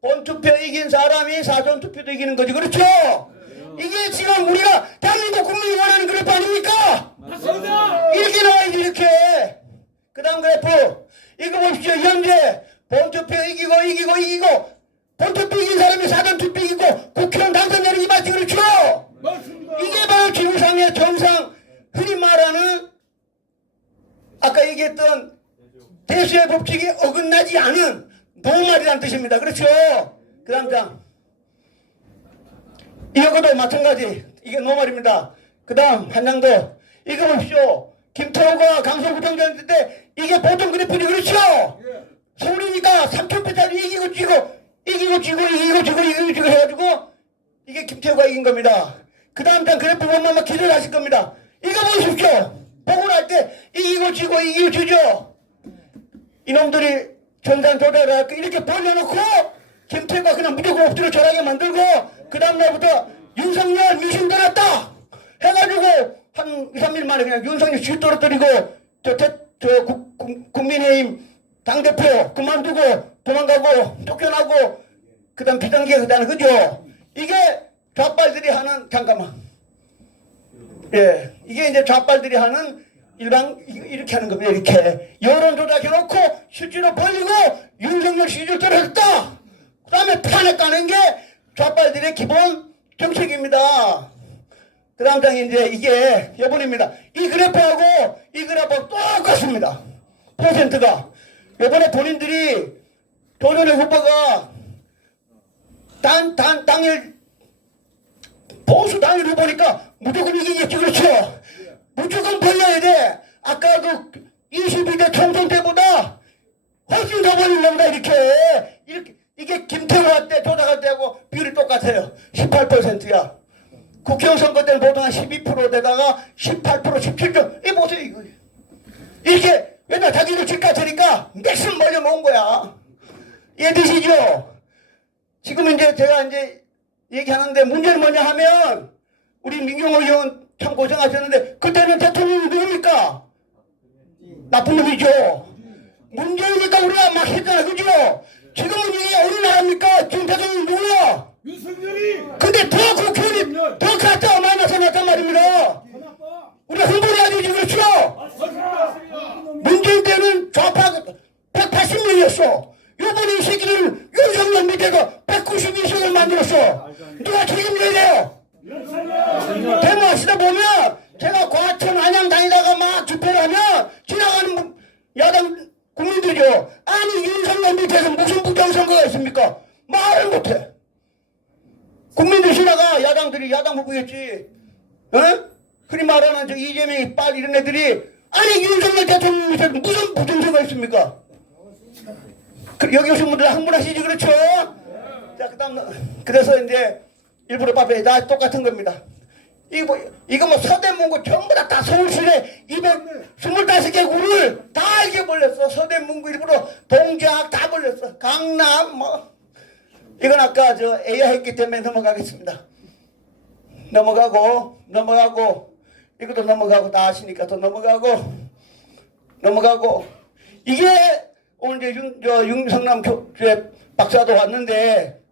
본투표 이긴 사람이 사전투표도 이기는 거지, 그렇죠? 이게 지금 우리가 대한민국 국민이 원하는 그래프 아닙니까? 이렇게 나와야지, 이렇게. 그 다음 그래프 이거 보십시오. 현재 본투표 이기고 본투표 이긴 사람이 사전투표 이기고 국회의원 당선되는 이 맛이, 그렇죠? 이게 바로 지구상의 정상, 흔히 말하는 아까 얘기했던 대수의 법칙이 어긋나지 않은 노말이라는 뜻입니다. 그렇죠? 그 다음 장 이거도 마찬가지. 이게 노말입니다. 그 다음 한 장 더. 이거 보십시오. 김태호가 강서구청장 때 이게 보통 그래프니, 그렇죠? 서울이니까 3,000표짜리 이기고 지고 하신 겁니다. 그 다음 장 그래프 보면 아마 기도를 하실 겁니다. 이거 보십시오. 보고 날 때 이기고 지고 이기고 지죠. 이놈들이 전산 조작을 할거 이렇게 벌려놓고 김태가 그냥 무조건 엎드려 절하게 만들고 그 다음 날부터 윤석열 미신 들었다 해가지고 한 2, 3일 만에 그냥 윤석열 쥐 떨어뜨리고 국민의힘 당대표 그만두고 도망가고 쫓겨나고 그 다음 비단계가 그다는 그죠. 이게 좌빨들이 하는 잠깐만 예 이게 이제 좌빨들이 하는 일방 이렇게 하는 겁니다. 이렇게 여론 조작해놓고 실제로 벌리고 윤석열 시절 떨어졌다. 그 다음에 탄핵 가는 게 좌빨들의 기본 정책입니다. 그 다음 장에 이제 이게 여분입니다. 이 그래프하고 이 그래프하고 똑같습니다. 퍼센트가 요번에 본인들이 조전의 후보가 당일 보수 당일 후보니까 무조건 이기겠지 그렇죠. 무조건 벌려야 돼. 아까 그 22대 총선 때보다 훨씬 더 벌린 겁니다. 이렇게 이게 김태호 때 조작할 때하고 비율이 똑같아요. 18%야. 국회의원 선거 때는 보통 한 12%대다가 18%, 17%. 이 보세요 이거. 이렇게 왜냐 자기들 집 같으니까 맥심 벌려 놓은 거야. 이해되시죠? 지금 이제 제가 이제 얘기하는데 문제는 뭐냐 하면 우리 민경호 의원 참 고생하셨는데 그때는 대통령이 누굽니까? 나쁜 놈이죠. 문재인이니까 우리가 막 했잖아 그죠? 지금은 이게 어느 나라입니까? 지금 대통령이 누구야? 윤석열이 근데 더 국회의원이 더 가짜 마이너스 났단 말입니다. 우리가 흥분을 해야 되지 그렇죠? 문재인 때는 좌파 180명이었어. 요번에 이 새끼들은 윤석열 밑에서 192석을 만들었어. 누가 책임져야 돼요? 데모하시다 보면 제가 과천 안양 다니다가 막 집회를 하면 지나가는 야당 국민들이죠. 아니 윤석열 밑에서 무슨 부정선거가 있습니까? 말을 못해. 국민들 지나가 야당들이 야당 후보겠지. 어? 흔히 말하는 저 이재명이 빨 이런 애들이 아니 윤석열 대통령 밑에서 무슨 부정선거가 있습니까? 여기 오신 분들 흥분하시지 그렇죠? 자 그다음 그래서 이제 일부러 밥에 다 똑같은 겁니다. 이거 뭐 서대문구 전부 다 서울시내 225개 구를 다 이렇게 벌렸어. 서대문구 일부러 동작 다 벌렸어. 강남 뭐 이건 아까 저 AI 했기 때문에 넘어가겠습니다. 넘어가고 이것도 넘어가고 다 아시니까 또 넘어가고 이게 오늘 이제 윤성남 박사도 왔는데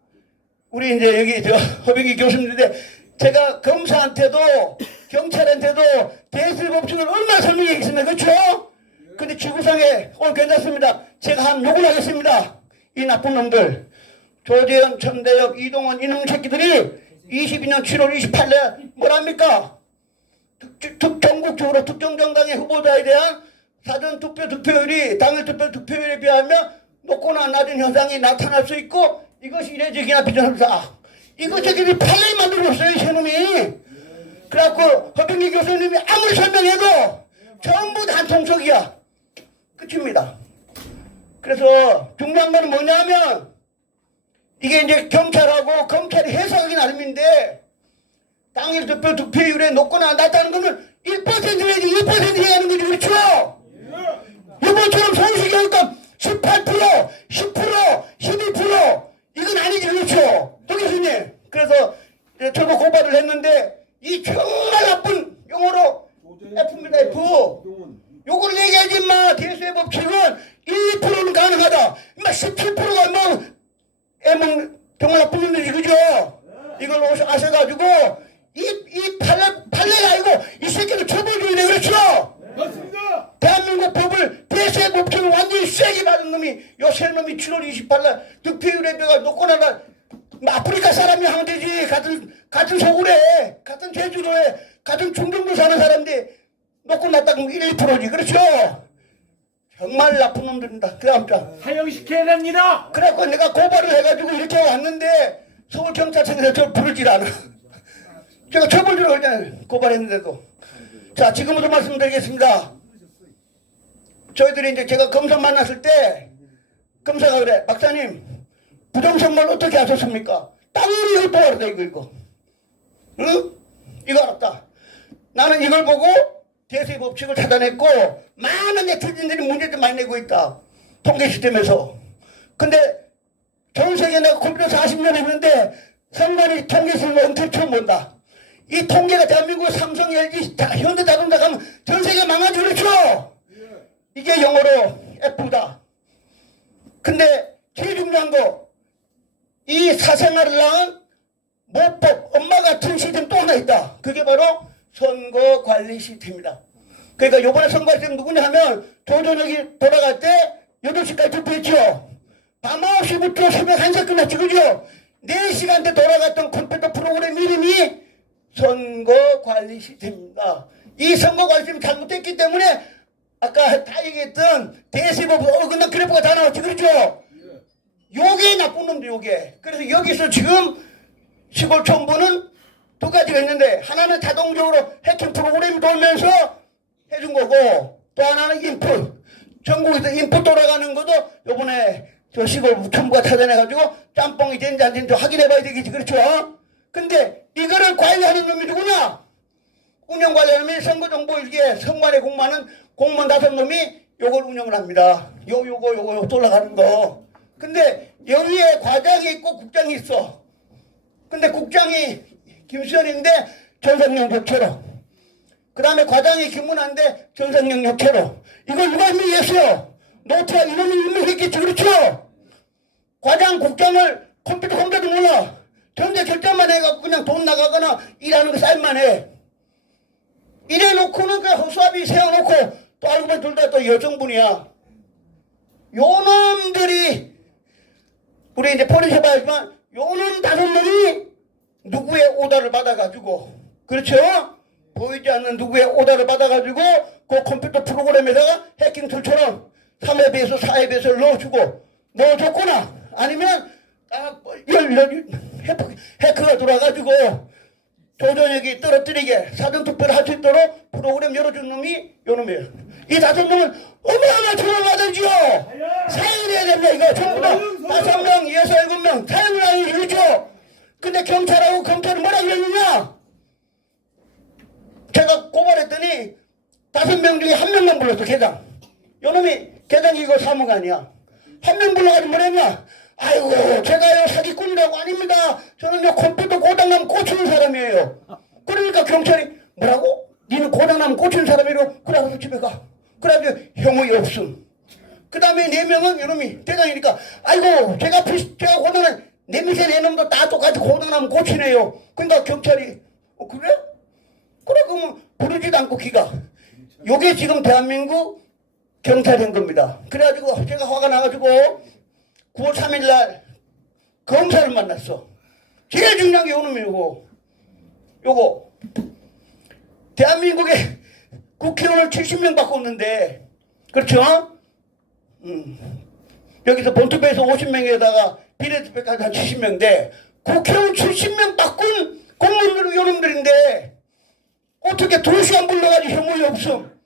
우리 이제 여기 허병기 교수님인데 제가 검사한테도 경찰한테도 대수법칙을 얼마나 설명했습니까 그렇죠? 근데 지구상에 오늘 괜찮습니다. 제가 한 욕을 하겠습니다. 이 나쁜 놈들 조재현, 천대엽, 이동원 이놈 새끼들이 22년 7월 28일 뭐랍니까? 전국적으로 특정 정당의 후보자에 대한 사전투표 득표율이 당일 투표 득표율에 비하면 높거나 낮은 현상이 나타날 수 있고 이것이 이례적이나 비전합니다. 이거 저기들이 판례 만들었어요 이놈이. 그래갖고 허병기 교수님이 아무리 설명해도 전부 다 한통속이야. 끝입니다. 그래서 중요한 건 뭐냐면 이게 이제 경찰하고 검찰이 해석하기 나름인데 당일 투표 득표율에 높거나 낮다는 거는 1% 내지 2% 얘기하는 거지 그렇죠? 이번처럼 서울시 경우가 18%, 10%, 12% 이건 아니지 그렇죠? 도 교수님. 그래서 저도 고발을 했는데 이 정말 나쁜 용어로 F입니다 F. 요걸 얘기하지 마. 대수의 법칙은 1, 2%는 가능하다. 17%가 뭐 정말 나쁜 놈들이 그죠? 이걸 아셔가지고 이 판례가 아니고 이 새끼들 처벌 줘야 그렇죠? 맞습니다. 대한민국 법을 대수의 법칙을 완전히 세게 받은 놈이 요새 놈이 7월 28일 득표율에 비가 높거나 아프리카 사람이 하면 되지. 같은 서울에 같은 제주도에 같은 중정도 사는 사람인데 높고 낮다고 1, 2%지 그렇죠? 정말 나쁜 놈들입니다. 그 다음 장 사형시켜야 됩니다. 그래갖고 내가 고발을 해가지고 이렇게 왔는데 서울경찰청에서 저 부르질 않아. 제가 처벌주로 그냥 고발했는데도. 자 지금부터 말씀드리겠습니다. 저희들이 이제 제가 검사 만났을 때 검사가 그래. 박사님 부정선거를 어떻게 하셨습니까? 당연히 이거 도와라 이거. 응? 이거 알았다. 나는 이걸 보고 대세 법칙을 찾아냈고 많은 네티즌들이 문제들 많이 내고 있다. 통계 시스템에서. 근데 전 세계 내가 컴퓨터 40년 했는데 선관위 통계 시스템을 엄청 처음 본다. 이 통계가 대한민국의 삼성, LG, 현대자동차 가면 전 세계 망하지 그렇죠? 이게 영어로 F다. 근데 제일 중요한 거, 이 사생활을 낳은 모법, 엄마 같은 시스템 또 하나 있다. 그게 바로 선거관리 시스템이다. 그러니까 요번에 선거할 때 누구냐 하면 조전혁이 돌아갈 때 8시까지 투표했죠. 밤 9시부터 새벽 1시에 끝났지, 그죠? 4시간대 돌아갔던 컴퓨터 프로그램 이름이 선거관리 시스템입니다. 이 선거관리 시스템이 잘못됐기 때문에 아까 다 얘기했던 대세법 어긋난 그래프가 다 나왔지, 그렇죠? 요게 나쁜 놈들, 요게. 그래서 여기서 지금 시골정부는 두 가지가 있는데, 하나는 자동적으로 해킹 프로그램이 돌면서 해준 거고, 또 하나는 인풋. 전국에서 인풋 돌아가는 것도 요번에 저 시골정부가 찾아내가지고 짬뽕이 된지 안 된지 확인해 봐야 되겠지, 그렇죠? 근데 이거를 관리하는 놈이 누구냐? 운영 관리하는 놈이 선거정보일기에 선관에 공무하는 공무원 5놈이 요걸 운영을 합니다. 요거 돌아가는 거. 근데 여기에 과장이 있고 국장이 있어. 근데 국장이 김수현인데 전상용 역체로. 그 다음에 과장이 김문환인데 전상용 역체로. 이걸 누가 임명했어요? 노트와 이놈이 임명했겠지, 그렇죠? 과장, 국장을 컴퓨터도 몰라. 전체 결정만 해갖고 그냥 돈 나가거나 일하는 거 쌀만 해. 이래 놓고는 그 허수아비 세워놓고 또 알고 보니 둘 다 또 여성분이야. 요놈들이 우리 이제 포리해봐야지만 요놈 5놈이 누구의 오다를 받아가지고, 그렇죠? 보이지 않는 누구의 오다를 받아가지고 그 컴퓨터 프로그램에다가 해킹 툴처럼 3회 배수 4회 배수를 넣어줬거나 아니면 해커가 들어와가지고 조전혁이 떨어뜨리게 사전투표를 할 수 있도록 프로그램 열어준 놈이 요 놈이에요. 이 5놈은 어마어마한 처벌을 받을지요. 사형을 해야 됩니다. 이거 전부 다 5명, 6, 7명 사형을 하는 일이죠. 근데 경찰하고 검찰은 뭐라 그랬느냐? 제가 고발했더니 5명 중에 1명만 불렀어, 계장. 요 놈이 계장이 이거 사무관이야. 1명 불러가지고 뭐랬냐? 아이고, 제가요 사기꾼이라고. 아닙니다. 저는요 컴퓨터 고장나면 꽂히는 사람이에요. 그러니까 경찰이 뭐라고? 니는 고장나면 꽂히는 사람이라고? 그래, 알아서 집에 가. 그래가지고 형의 없음. 그 다음에 4명은 이놈이 대장이니까 아이고, 제가 고장난 내 밑에 4놈도 다 똑같이 고장나면 꽂히네요. 그러니까 경찰이 그래? 그래, 그러면 부르지도 않고 기가. 요게 지금 대한민국 경찰인 겁니다. 그래가지고 제가 화가 나가지고 9월 3일 날 검사를 만났어. 제일 중요한 게 요놈이고, 요거 대한민국에 국회의원을 70명 바꿨는데, 그렇죠? 여기서 본투표에서 50명에다가 비례투표까지 한 70명인데 국회의원 70명 바꾼 공무원들은 요놈들인데 어떻게 2시간 불러가지고 혐오이 없음.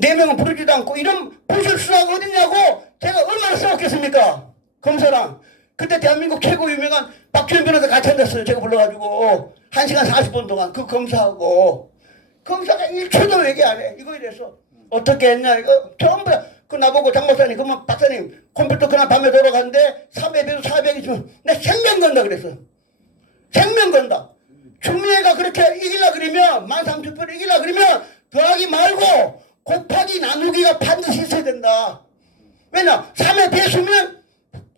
4명은 부르지도 않고 이런 부실 수사가 어딨냐고 제가 얼마나 싸웠겠습니까? 검사랑. 그때 대한민국 최고 유명한 박주현 변호사 같이 앉았어요. 제가 불러가지고 1시간 40분 동안 그 검사하고. 검사가 1초도 얘기 안 해. 이거에 대해서 어떻게 했냐 이거 전부 다. 그 나보고 장 목사님, 그러면 박사님 컴퓨터 그날 밤에 돌아갔는데 300에서 400이 내 생명 건다 그랬어. 생명 건다. 추미애가 그렇게 이기려 그러면 13,000표를 이기려 그러면 더하기 말고 곱하기 나누기가 반드시 있어야 된다. 왜냐? 3의 배수면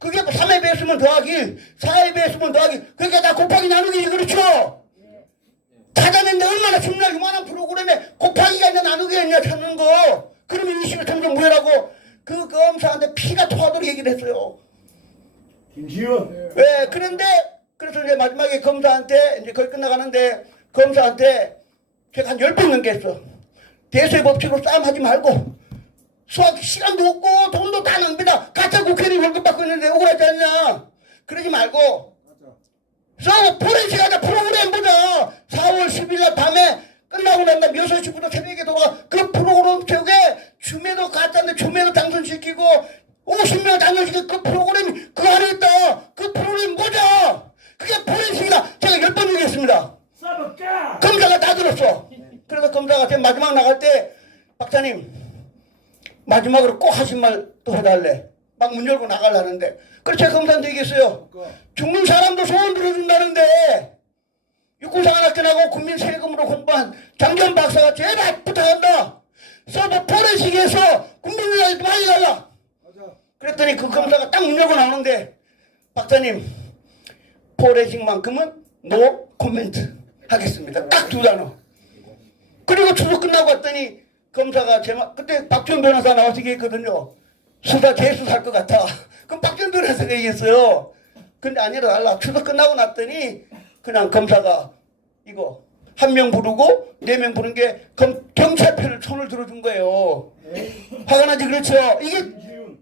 그게 3의 배수면 더하기 1, 4의 배수면 더하기, 그러니까 다 곱하기 나누기, 그렇죠? 찾아냈는데 얼마나 중요한 이만한 프로그램에 곱하기가 있냐 나누기가 있냐 찾는 거. 그러면 인식을 점점 무효라고 그 검사한테 피가 토하도록 얘기를 했어요. 김지현. 왜? 그런데 그래서 이제 마지막에 검사한테 이제 거의 끝나가는데 검사한테 제가 한 10번 넘게 했어. 대세 법칙으로 싸움하지 말고 수학 시간도 없고 돈도 다 낭비다. 가짜 국회의원 월급 받고 있는데 억울하지 않냐. 그러지 말고 저 포렌식하자. 프로그램 보자. 4월 10일 날 밤에 끝나고 난 다음 6시부터 새벽에 돌아가. 그 프로그램 쪽에 주매도 가짜인데 주매도 당선시키고 50명 당선시키고 그 프로그램이 그 안에 있다. 그 프로그램 보자. 그게 포렌식이다. 제가 10번 얘기했어. 박사님 마지막으로 꼭 하신 말 또 해달래. 막 문 열고 나가려는데 그래 제가 검사한테 얘기했어요. 죽는 사람도 소원 들어준다는데 육군사관학교나고 국민 세금으로 공부한 장전 박사가 제발 부탁한다. 서버 포렌식에서 국민들한테 많이 달라. 그랬더니 그 검사가 딱 문 열고 나오는데 박사님 포렌식만큼은 노 코멘트 하겠습니다. 딱 두 단어. 그리고 추석 끝나고 왔더니 검사가 그때 박지원 변호사 나와서 얘기했거든요. 수사 재수사할 것 같아. 그럼 박지원 변호사가 얘기했어요. 근데 아니라 달라. 추석 끝나고 났더니 그냥 검사가 이거 한 명 부르고 4명 부른 게 경찰편을 손을 들어준 거예요. 화가 나지 그렇죠? 이게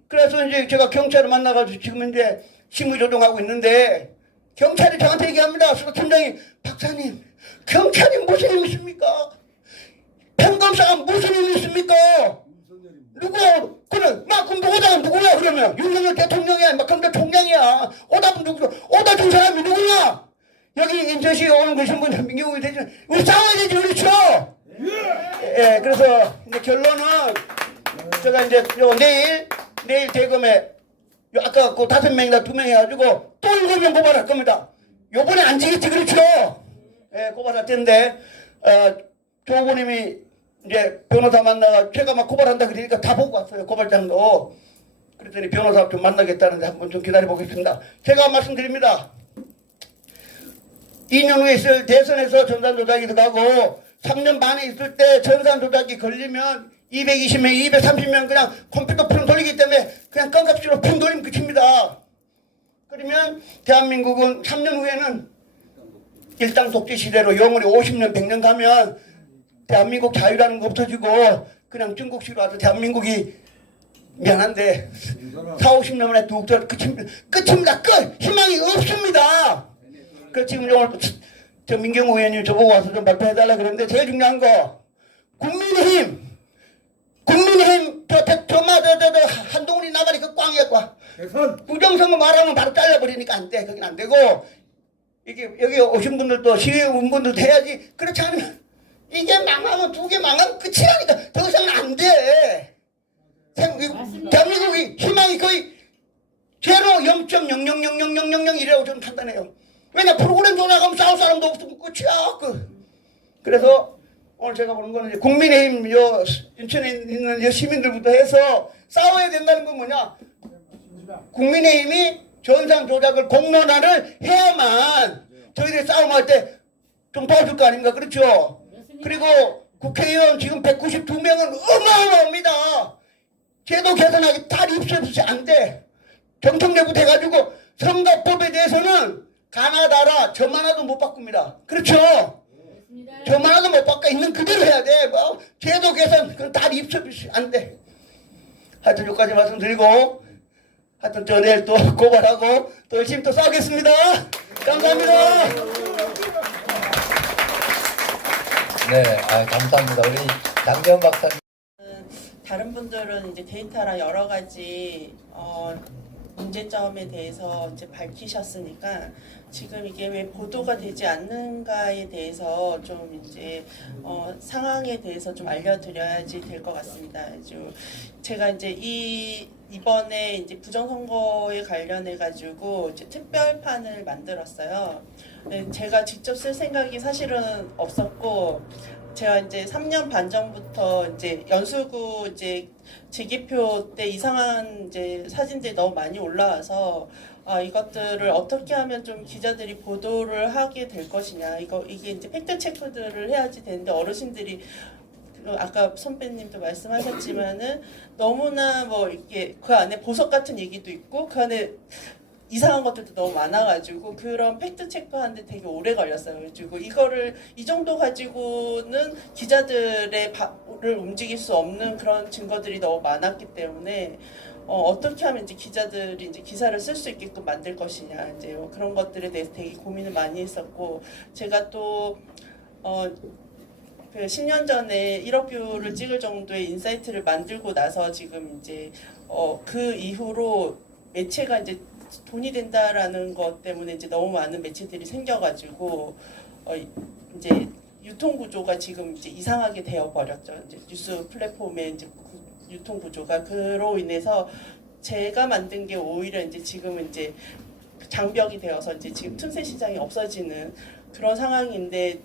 그래서 이제 제가 경찰을 만나가지고 지금 이제 심의 조정하고 있는데 경찰이 저한테 얘기합니다. 수사팀장이 박사님 경찰이 무슨 힘이 있습니까? 평검사가 무슨 힘이 있습니까? 누구 그래 막 그럼 오다가 누구야 그러면 윤석열 대통령이야 막 그럼 총장이야 오다면 누구죠? 오다 준 사람이 누구냐? 여기 인천시에 오는 그 신분 민경욱이 되지 우리 싸워야 되지 그렇죠? 예 그래서 이제 결론은 제가 이제 요 내일 대검에 아까 그 5명이나 2명 해가지고 또 7명 고발할 겁니다. 요번에 안 지겠지 그렇죠? 예 고발할 텐데 조 후보님이 이제 변호사 만나가 제가 막 고발한다 그러니까 다 보고 왔어요. 고발장도. 그랬더니 변호사 좀 만나겠다는데 한번 좀 기다려 보겠습니다. 제가 말씀드립니다. 2년 후에 있을 대선에서 전산 조작이 들어가고 3년 반에 있을 때 전산 조작이 걸리면 220명, 230명 그냥 컴퓨터 푼 돌리기 때문에 그냥 껌값으로 푼 돌리면 끝입니다. 그러면 대한민국은 3년 후에는 일당 독재 시대로 영원히 50년, 100년 가면 대한민국 자유라는 거 없어지고 그냥 중국식으로 와서 대한민국이 미안한데 40-50년 만에 뚝 끝입니다. 끝! 희망이 없습니다. 그 지금 오늘 저 민경호 의원님 저보고 와서 좀 발표해달라 그랬는데 제일 중요한 거 국민의힘 저 한동훈이 나가리 그 꽝이야 꽝. 부정선거 말하면 바로 잘라버리니까 안 돼. 거긴 안 되고 이게 여기 오신 분들도 시위에 온 분들도 해야지. 그렇지 않으면 이게 망하면 2개 망하면 끝이라니까. 더 이상은 안 돼. 대한민국이 희망이 거의 제로 0.000000이라고 저는 판단해요. 왜냐 프로그램 조작하면 싸울 사람도 없으면 끝이야. 그래서 오늘 제가 보는 거는 이제 국민의힘 인천에 있는 시민들부터 해서 싸워야 된다는 건 뭐냐? 국민의힘이 전산 조작을 공론화를 해야만 저희들이 싸움할 때 좀 도와줄 거 아닙니까? 그렇죠? 그리고 국회의원 지금 192명은 어마어마합니다. 제도 개선하기 다리 입수없이 안 돼. 정청래부터 해가지고 선거법에 대해서는 가나다라 저만 하도 못 바꿉니다. 그렇죠? 저만 하도 못 바꿔. 있는 그대로 해야 돼. 뭐 제도 개선 그건 다리 입수없이 안 돼. 하여튼 여기까지 말씀드리고 하여튼 저 내일 또 고발하고 또 열심히 또 싸우겠습니다. 감사합니다. 네, 감사합니다. 우리 장재원 박사님. 다른 분들은 이제 데이터랑 여러 가지 문제점에 대해서 이제 밝히셨으니까 지금 이게 왜 보도가 되지 않는가에 대해서 좀 이제 상황에 대해서 좀 알려드려야지 될 것 같습니다. 제가 이제 이번에 이제 부정선거에 관련해 가지고 이제 특별판을 만들었어요. 제가 직접 쓸 생각이 사실은 없었고. 제가 이제 3년 반 전부터 이제 연수구 이제 재개표 때 이상한 이제 사진들이 너무 많이 올라와서 이것들을 어떻게 하면 좀 기자들이 보도를 하게 될 것이냐 이게 이제 팩트 체크들을 해야지 되는데 어르신들이 아까 선배님도 말씀하셨지만은 너무나 뭐 이렇게 그 안에 보석 같은 얘기도 있고 그 안에 이상한 것들도 너무 많아가지고 그런 팩트 체크하는데 되게 오래 걸렸어요. 그래가지고 이거를 이 정도 가지고는 기자들의 발을 움직일 수 없는 그런 증거들이 너무 많았기 때문에 어떻게 하면 이제 기자들이 이제 기사를 쓸 수 있게끔 만들 것이냐 이제 그런 것들에 대해서 되게 고민을 많이 했었고 제가 또 그 10년 전에 1억 뷰를 찍을 정도의 인사이트를 만들고 나서 지금 이제 그 이후로 매체가 이제 돈이 된다라는 것 때문에 이제 너무 많은 매체들이 생겨가지고 이제 유통 구조가 지금 이제 이상하게 되어 버렸죠. 이제 뉴스 플랫폼의 이제 유통 구조가 그로 인해서 제가 만든 게 오히려 이제 지금은 이제 장벽이 되어서 이제 지금 틈새 시장이 없어지는 그런 상황인데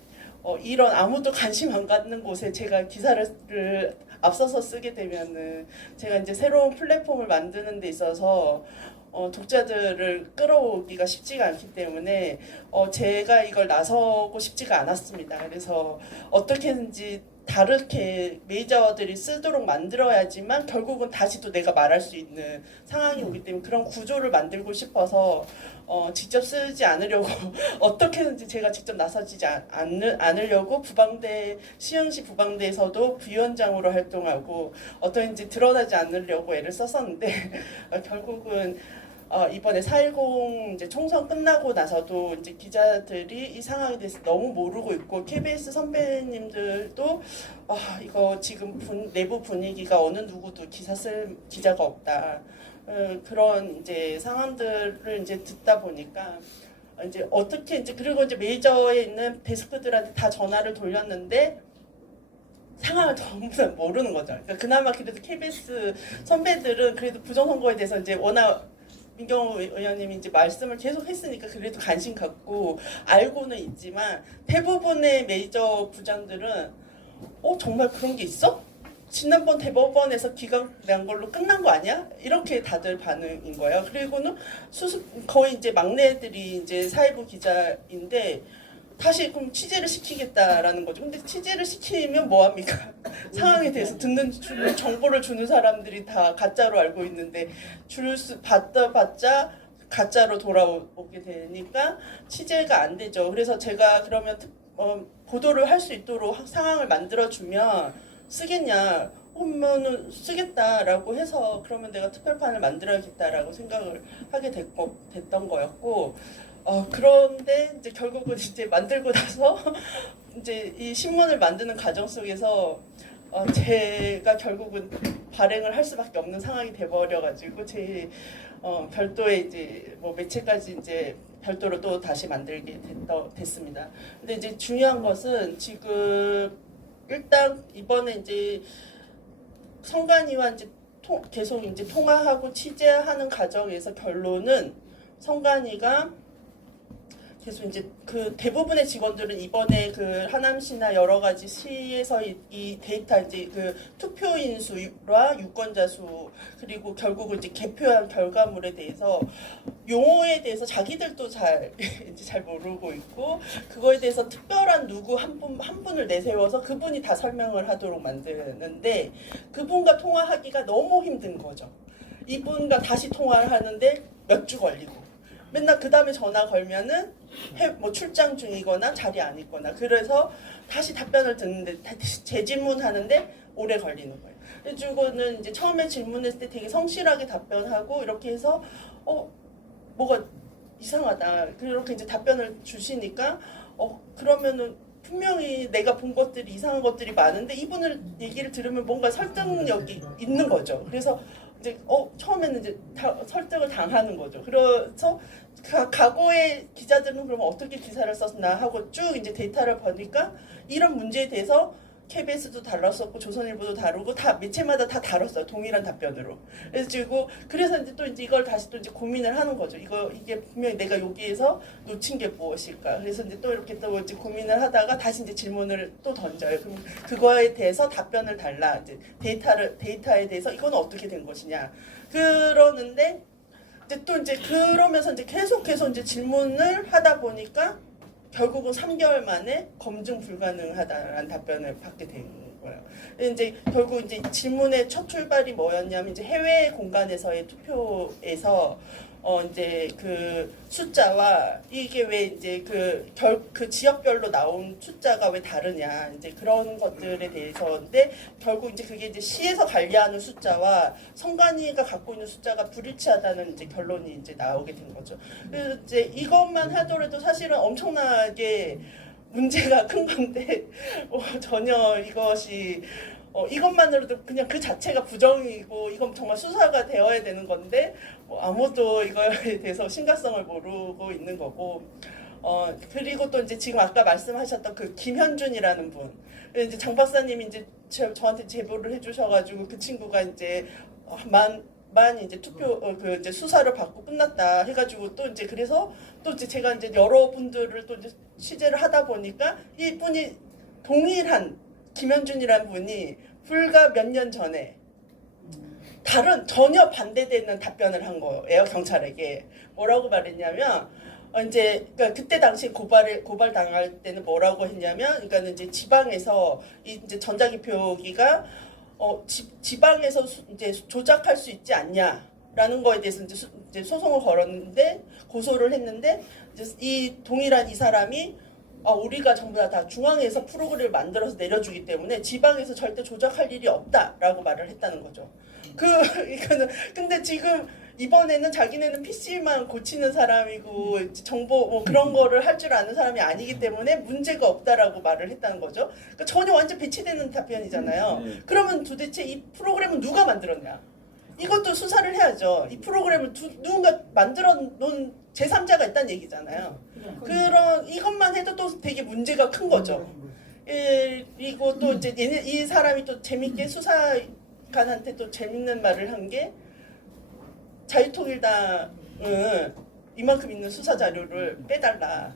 이런 아무도 관심 안 갖는 곳에 제가 기사를 앞서서 쓰게 되면은 제가 이제 새로운 플랫폼을 만드는 데 있어서 독자들을 끌어오기가 쉽지가 않기 때문에 제가 이걸 나서고 싶지가 않았습니다. 그래서 어떻게든지 다르게 메이저들이 쓰도록 만들어야지만 결국은 다시 또 내가 말할 수 있는 상황이 오기 때문에 그런 구조를 만들고 싶어서 직접 쓰지 않으려고 어떻게든지 제가 직접 나서지지 않으려고 시흥시 부방대에서도 부위원장으로 활동하고 어떤지 드러나지 않으려고 애를 썼었는데 결국은 이번에 4.10 이제 총선 끝나고 나서도 이제 기자들이 이 상황에 대해서 너무 모르고 있고 KBS 선배님들도 이거 지금 내부 분위기가 어느 누구도 기사 쓸 기자가 없다. 그런 이제 상황들을 이제 듣다 보니까 이제 어떻게 이제 그리고 이제 메이저에 있는 데스크들한테 다 전화를 돌렸는데 상황을 너무나 모르는 거죠. 그러니까 그나마 그래도 KBS 선배들은 그래도 부정선거에 대해서 이제 워낙 민경호 의원님이 이제 말씀을 계속 했으니까 그래도 관심 갖고 알고는 있지만 대부분의 메이저 부장들은 정말 그런 게 있어? 지난번 대법원에서 기각 난 걸로 끝난 거 아니야? 이렇게 다들 반응인 거예요. 그리고는 거의 이제 막내들이 이제 사회부 기자인데 다시 그럼 취재를 시키겠다라는 거죠. 근데 취재를 시키면 뭐합니까? 상황에 대해서 주는 정보를 주는 사람들이 다 가짜로 알고 있는데 받아봤자 가짜로 돌아오게 되니까 취재가 안 되죠. 그래서 제가 그러면 보도를 할 수 있도록 상황을 만들어주면 쓰겠냐? 그러면은 쓰겠다라고 해서 그러면 내가 특별판을 만들어야겠다라고 생각을 하게 됐던 거였고 그런데 이제 결국은 이제 만들고 나서 이제 이 신문을 만드는 과정 속에서 제가 결국은 발행을 할 수밖에 없는 상황이 돼버려가지고 제 별도의 이제 뭐 매체까지 이제 별도로 또 다시 만들게 됐습니다. 근데 이제 중요한 것은 지금 일단 이번에 이제 성관이와 이제 계속 이제 통화하고 취재하는 과정에서 결론은 성관이가 계속 이제 그 대부분의 직원들은 이번에 그 하남시나 여러 가지 시에서 이 데이터 이제 그 투표인 수와 유권자 수 그리고 결국은 이제 개표한 결과물에 대해서 용어에 대해서 자기들도 이제 잘 모르고 있고 그거에 대해서 특별한 누구 한 분을 내세워서 그분이 다 설명을 하도록 만드는데 그분과 통화하기가 너무 힘든 거죠. 이분과 다시 통화를 하는데 몇 주 걸리고. 맨날 그 다음에 전화 걸면은 뭐 출장 중이거나 자리 안 있거나 그래서 다시 답변을 듣는데 재질문하는데 오래 걸리는 거예요. 그래가지고는 이제 처음에 질문했을 때 되게 성실하게 답변하고 이렇게 해서 뭐가 이상하다 그렇게 이제 답변을 주시니까 그러면은 분명히 내가 본 것들이 이상한 것들이 많은데 이분을 얘기를 들으면 뭔가 설득력이 있는 거죠. 그래서 이제 처음에는 이제 설득을 당하는 거죠. 그래서 과거의 기자들은 그러면 어떻게 기사를 썼나 하고 쭉 이제 데이터를 보니까 이런 문제에 대해서 KBS도 다뤘었고 조선일보도 다루고 다 매체마다 다 다뤘어요. 동일한 답변으로. 그래서 이제 또 이제 이걸 다시 또 이제 고민을 하는 거죠. 이게 분명히 내가 여기에서 놓친 게 무엇일까. 그래서 이제 또 이렇게 또 이제 고민을 하다가 다시 이제 질문을 또 던져요. 그럼 그거에 대해서 답변을 달라. 이제 데이터에 대해서 이건 어떻게 된 것이냐. 그러는데 이제 또 이제 그러면서 이제 계속해서 이제 질문을 하다 보니까 결국은 3개월 만에 검증 불가능하다라는 답변을 받게 된 거예요. 이제 결국 이제 질문의 첫 출발이 뭐였냐면 이제 해외 공간에서의 투표에서 이제 그 숫자와 이게 왜 이제 그 지역별로 나온 숫자가 왜 다르냐 이제 그런 것들에 대해서인데 결국 이제 그게 이제 시에서 관리하는 숫자와 성관이가 갖고 있는 숫자가 불일치하다는 이제 결론이 이제 나오게 된 거죠. 그래서 이제 이것만 하더라도 사실은 엄청나게 문제가 큰 건데 전혀 이것이 이것만으로도 그냥 그 자체가 부정이고 이건 정말 수사가 되어야 되는 건데 아무도 이거에 대해서 심각성을 모르고 있는 거고 그리고 또 이제 지금 아까 말씀하셨던 그 김현준이라는 분, 이제 장 박사님이 이제 저한테 제보를 해주셔가지고 그 친구가 이제 만 이제 투표 그 이제 수사를 받고 끝났다 해가지고 또 이제 그래서 또 이제 제가 이제 여러분들을 또 이제 취재를 하다 보니까 이 분이 동일한 김현준이라는 분이 불과 몇 년 전에 다른 전혀 반대되는 답변을 한 거예요. 경찰에게 뭐라고 말했냐면 이제 그러니까 그때 당시 고발 당할 때는 뭐라고 했냐면 그러니까 이제 지방에서 이제 전자기표기가 지방에서 이제 조작할 수 있지 않냐라는 거에 대해서 이제 소송을 걸었는데 고소를 했는데 이제 이 동일한 이 사람이 우리가 전부 다 중앙에서 프로그램을 만들어서 내려주기 때문에 지방에서 절대 조작할 일이 없다라고 말을 했다는 거죠. 이거는 근데 지금 이번에는 자기네는 PC만 고치는 사람이고 정보 뭐 그런 거를 할 줄 아는 사람이 아니기 때문에 문제가 없다라고 말을 했다는 거죠. 그러니까 전혀 완전 배치되는 답변이잖아요. 그러면 도대체 이 프로그램은 누가 만들었냐? 이것도 수사를 해야죠. 이 프로그램을 누군가 만들어 놓은 제3자가 있다는 얘기잖아요. 이것만 해도 또 되게 문제가 큰 거죠. 그리고 또 이제 이 사람이 또 재밌게 수사관한테 또 재밌는 말을 한 게 자유통일당은 이만큼 있는 수사 자료를 빼달라.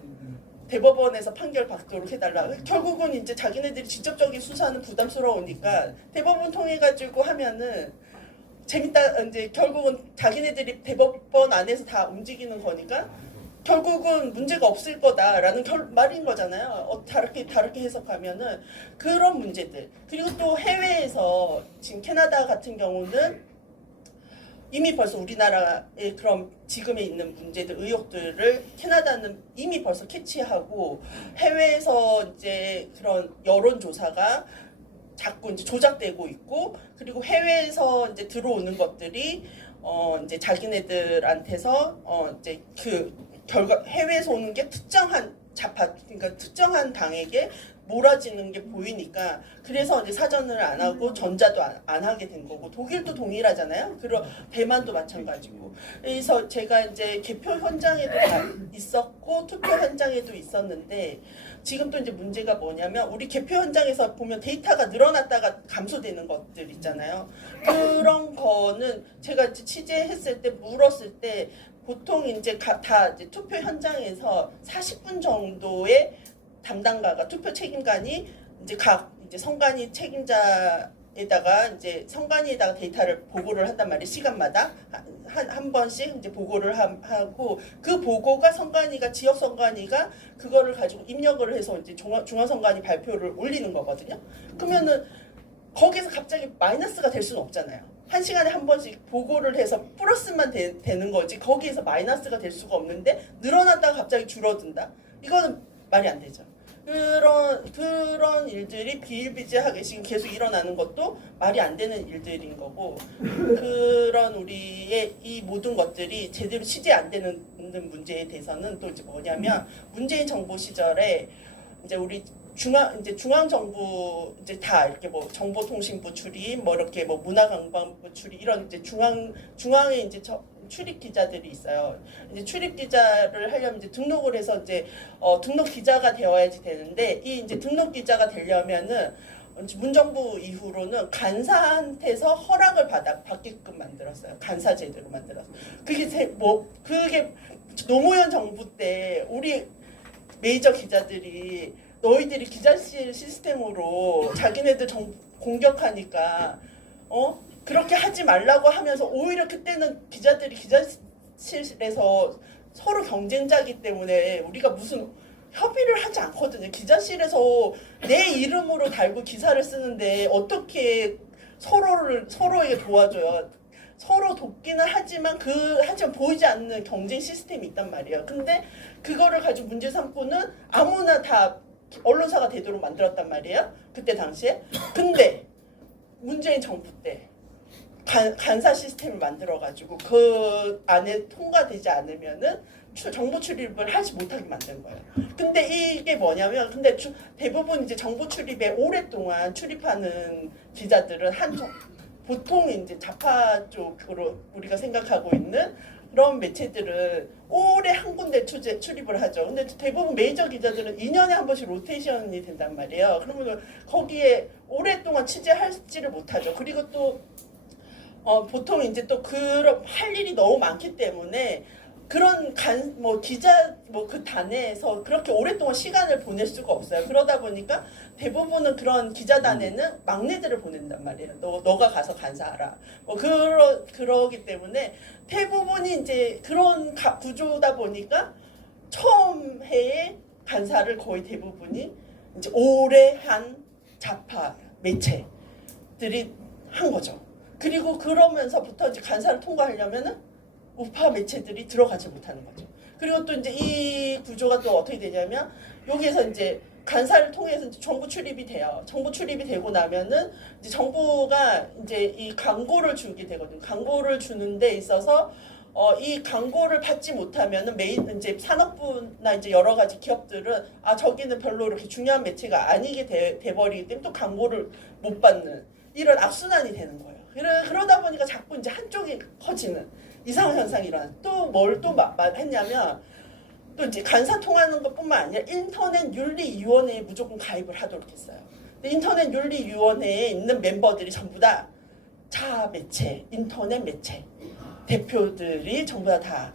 대법원에서 판결 받도록 해달라. 결국은 이제 자기네들이 직접적인 수사는 부담스러우니까 대법원 통해 가지고 하면은 재밌다. 이제 결국은 자기네들이 대법원 안에서 다 움직이는 거니까 결국은 문제가 없을 거다라는 말인 거잖아요. 다르게 해석하면은 그런 문제들. 그리고 또 해외에서 지금 캐나다 같은 경우는 이미 벌써 우리나라의 그런 지금에 있는 문제들, 의혹들을 캐나다는 이미 벌써 캐치하고 해외에서 이제 그런 여론조사가 자꾸 이제 조작되고 있고 그리고 해외에서 이제 들어오는 것들이 이제 자기네들한테서 이제 그 결과 해외에서 오는 게 특정한 좌파 그러니까 특정한 당에게 몰아지는 게 보이니까 그래서 이제 사전을 안 하고 전자도 안 하게 된 거고 독일도 동일하잖아요. 그리고 대만도 마찬가지고. 그래서 제가 이제 개표 현장에도 다 있었고 투표 현장에도 있었는데 지금 또 이제 문제가 뭐냐면 우리 개표 현장에서 보면 데이터가 늘어났다가 감소되는 것들 있잖아요. 그런 거는 제가 이제 취재했을 때 물었을 때 보통 이제 다 이제 투표 현장에서 40분 정도의 담당가가 투표 책임관이 이제 각 이제 선관위 책임자에다가 이제 선관위에다가 데이터를 보고를 한단 말이에요. 시간마다 한 번씩 이제 보고를 하고 그 보고가 선관위가 지역 선관위가 그거를 가지고 입력을 해서 이제 중앙 선관위 발표를 올리는 거거든요. 그러면은 거기서 갑자기 마이너스가 될 수는 없잖아요. 한 시간에 한 번씩 보고를 해서 플러스만 되는 거지 거기에서 마이너스가 될 수가 없는데 늘어났다가 갑자기 줄어든다. 이거는 말이 안 되죠. 그런 일들이 비일비재하게 지금 계속 일어나는 것도 말이 안 되는 일들인 거고 그런 우리의 이 모든 것들이 제대로 취재 안 되는 문제에 대해서는 또 이제 뭐냐면 문재인 정부 시절에 이제 우리 중앙 정부 이제 다 이렇게 뭐 정보통신부 출입 뭐 이렇게 뭐 문화관광부 출입 이런 이제 중앙에 이제 출입 기자들이 있어요. 이제 출입 기자를 하려면 이제 등록을 해서 이제 등록 기자가 되어야지 되는데 이 이제 등록 기자가 되려면은 문정부 이후로는 간사한테서 허락을 받게끔 만들었어요. 간사 제도로 만들었어요. 그게 노무현 정부 때 우리 메이저 기자들이 너희들이 기자실 시스템으로 자기네들 공격하니까 그렇게 하지 말라고 하면서 오히려 그때는 기자들이 기자실에서 서로 경쟁자이기 때문에 우리가 무슨 협의를 하지 않거든요. 기자실에서 내 이름으로 달고 기사를 쓰는데 어떻게 서로에게 도와줘요. 서로 돕기는 하지만 하지만 보이지 않는 경쟁 시스템이 있단 말이에요. 근데 그거를 가지고 문제 삼고는 아무나 다 언론사가 되도록 만들었단 말이에요. 그때 당시에. 근데 문재인 정부 때 간사 시스템을 만들어가지고 그 안에 통과되지 않으면은 정보 출입을 하지 못하게 만든 거예요. 근데 이게 뭐냐면, 근데 대부분 이제 정보 출입에 오랫동안 출입하는 기자들은 보통 이제 좌파 쪽으로 우리가 생각하고 있는 그런 매체들은 오래 한 군데 출입을 하죠. 근데 대부분 메이저 기자들은 2년에 한 번씩 로테이션이 된단 말이에요. 그러면 거기에 오랫동안 취재할지를 못하죠. 그리고 또 보통 이제 또 그런 할 일이 너무 많기 때문에 그런 기자 그 단에서 그렇게 오랫동안 시간을 보낼 수가 없어요. 그러다 보니까 대부분은 그런 기자단에는 막내들을 보낸단 말이에요. 너가 가서 간사하라. 그러기 때문에 대부분이 이제 그런 구조다 보니까 처음 해에 간사를 거의 대부분이 이제 오래 한 좌파 매체들이 한 거죠. 그리고 그러면서부터 이제 간사를 통과하려면은 우파 매체들이 들어가지 못하는 거죠. 그리고 또 이제 이 구조가 또 어떻게 되냐면 여기에서 이제 간사를 통해서 이제 정부 출입이 돼요. 정부 출입이 되고 나면은 이제 정부가 이제 이 광고를 주게 되거든요. 광고를 주는 데 있어서 이 광고를 받지 못하면은 이제 산업부나 이제 여러 가지 기업들은 저기는 별로 이렇게 중요한 매체가 아니게 돼버리기 때문에 또 광고를 못 받는 이런 악순환이 되는 거예요. 그러다 보니까 자꾸 이제 한쪽이 커지는 이상한 현상이 일어나. 또 뭘 또 했냐면 또 이제 간사 통하는 것뿐만 아니라 인터넷 윤리위원회에 무조건 가입을 하도록 했어요. 근데 인터넷 윤리위원회에 있는 멤버들이 전부 다 자 매체, 인터넷 매체 대표들이 전부 다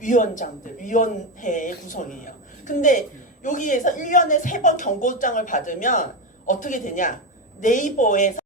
위원장들, 위원회의 구성이에요. 근데 여기에서 1년에 3번 경고장을 받으면 어떻게 되냐? 네이버에서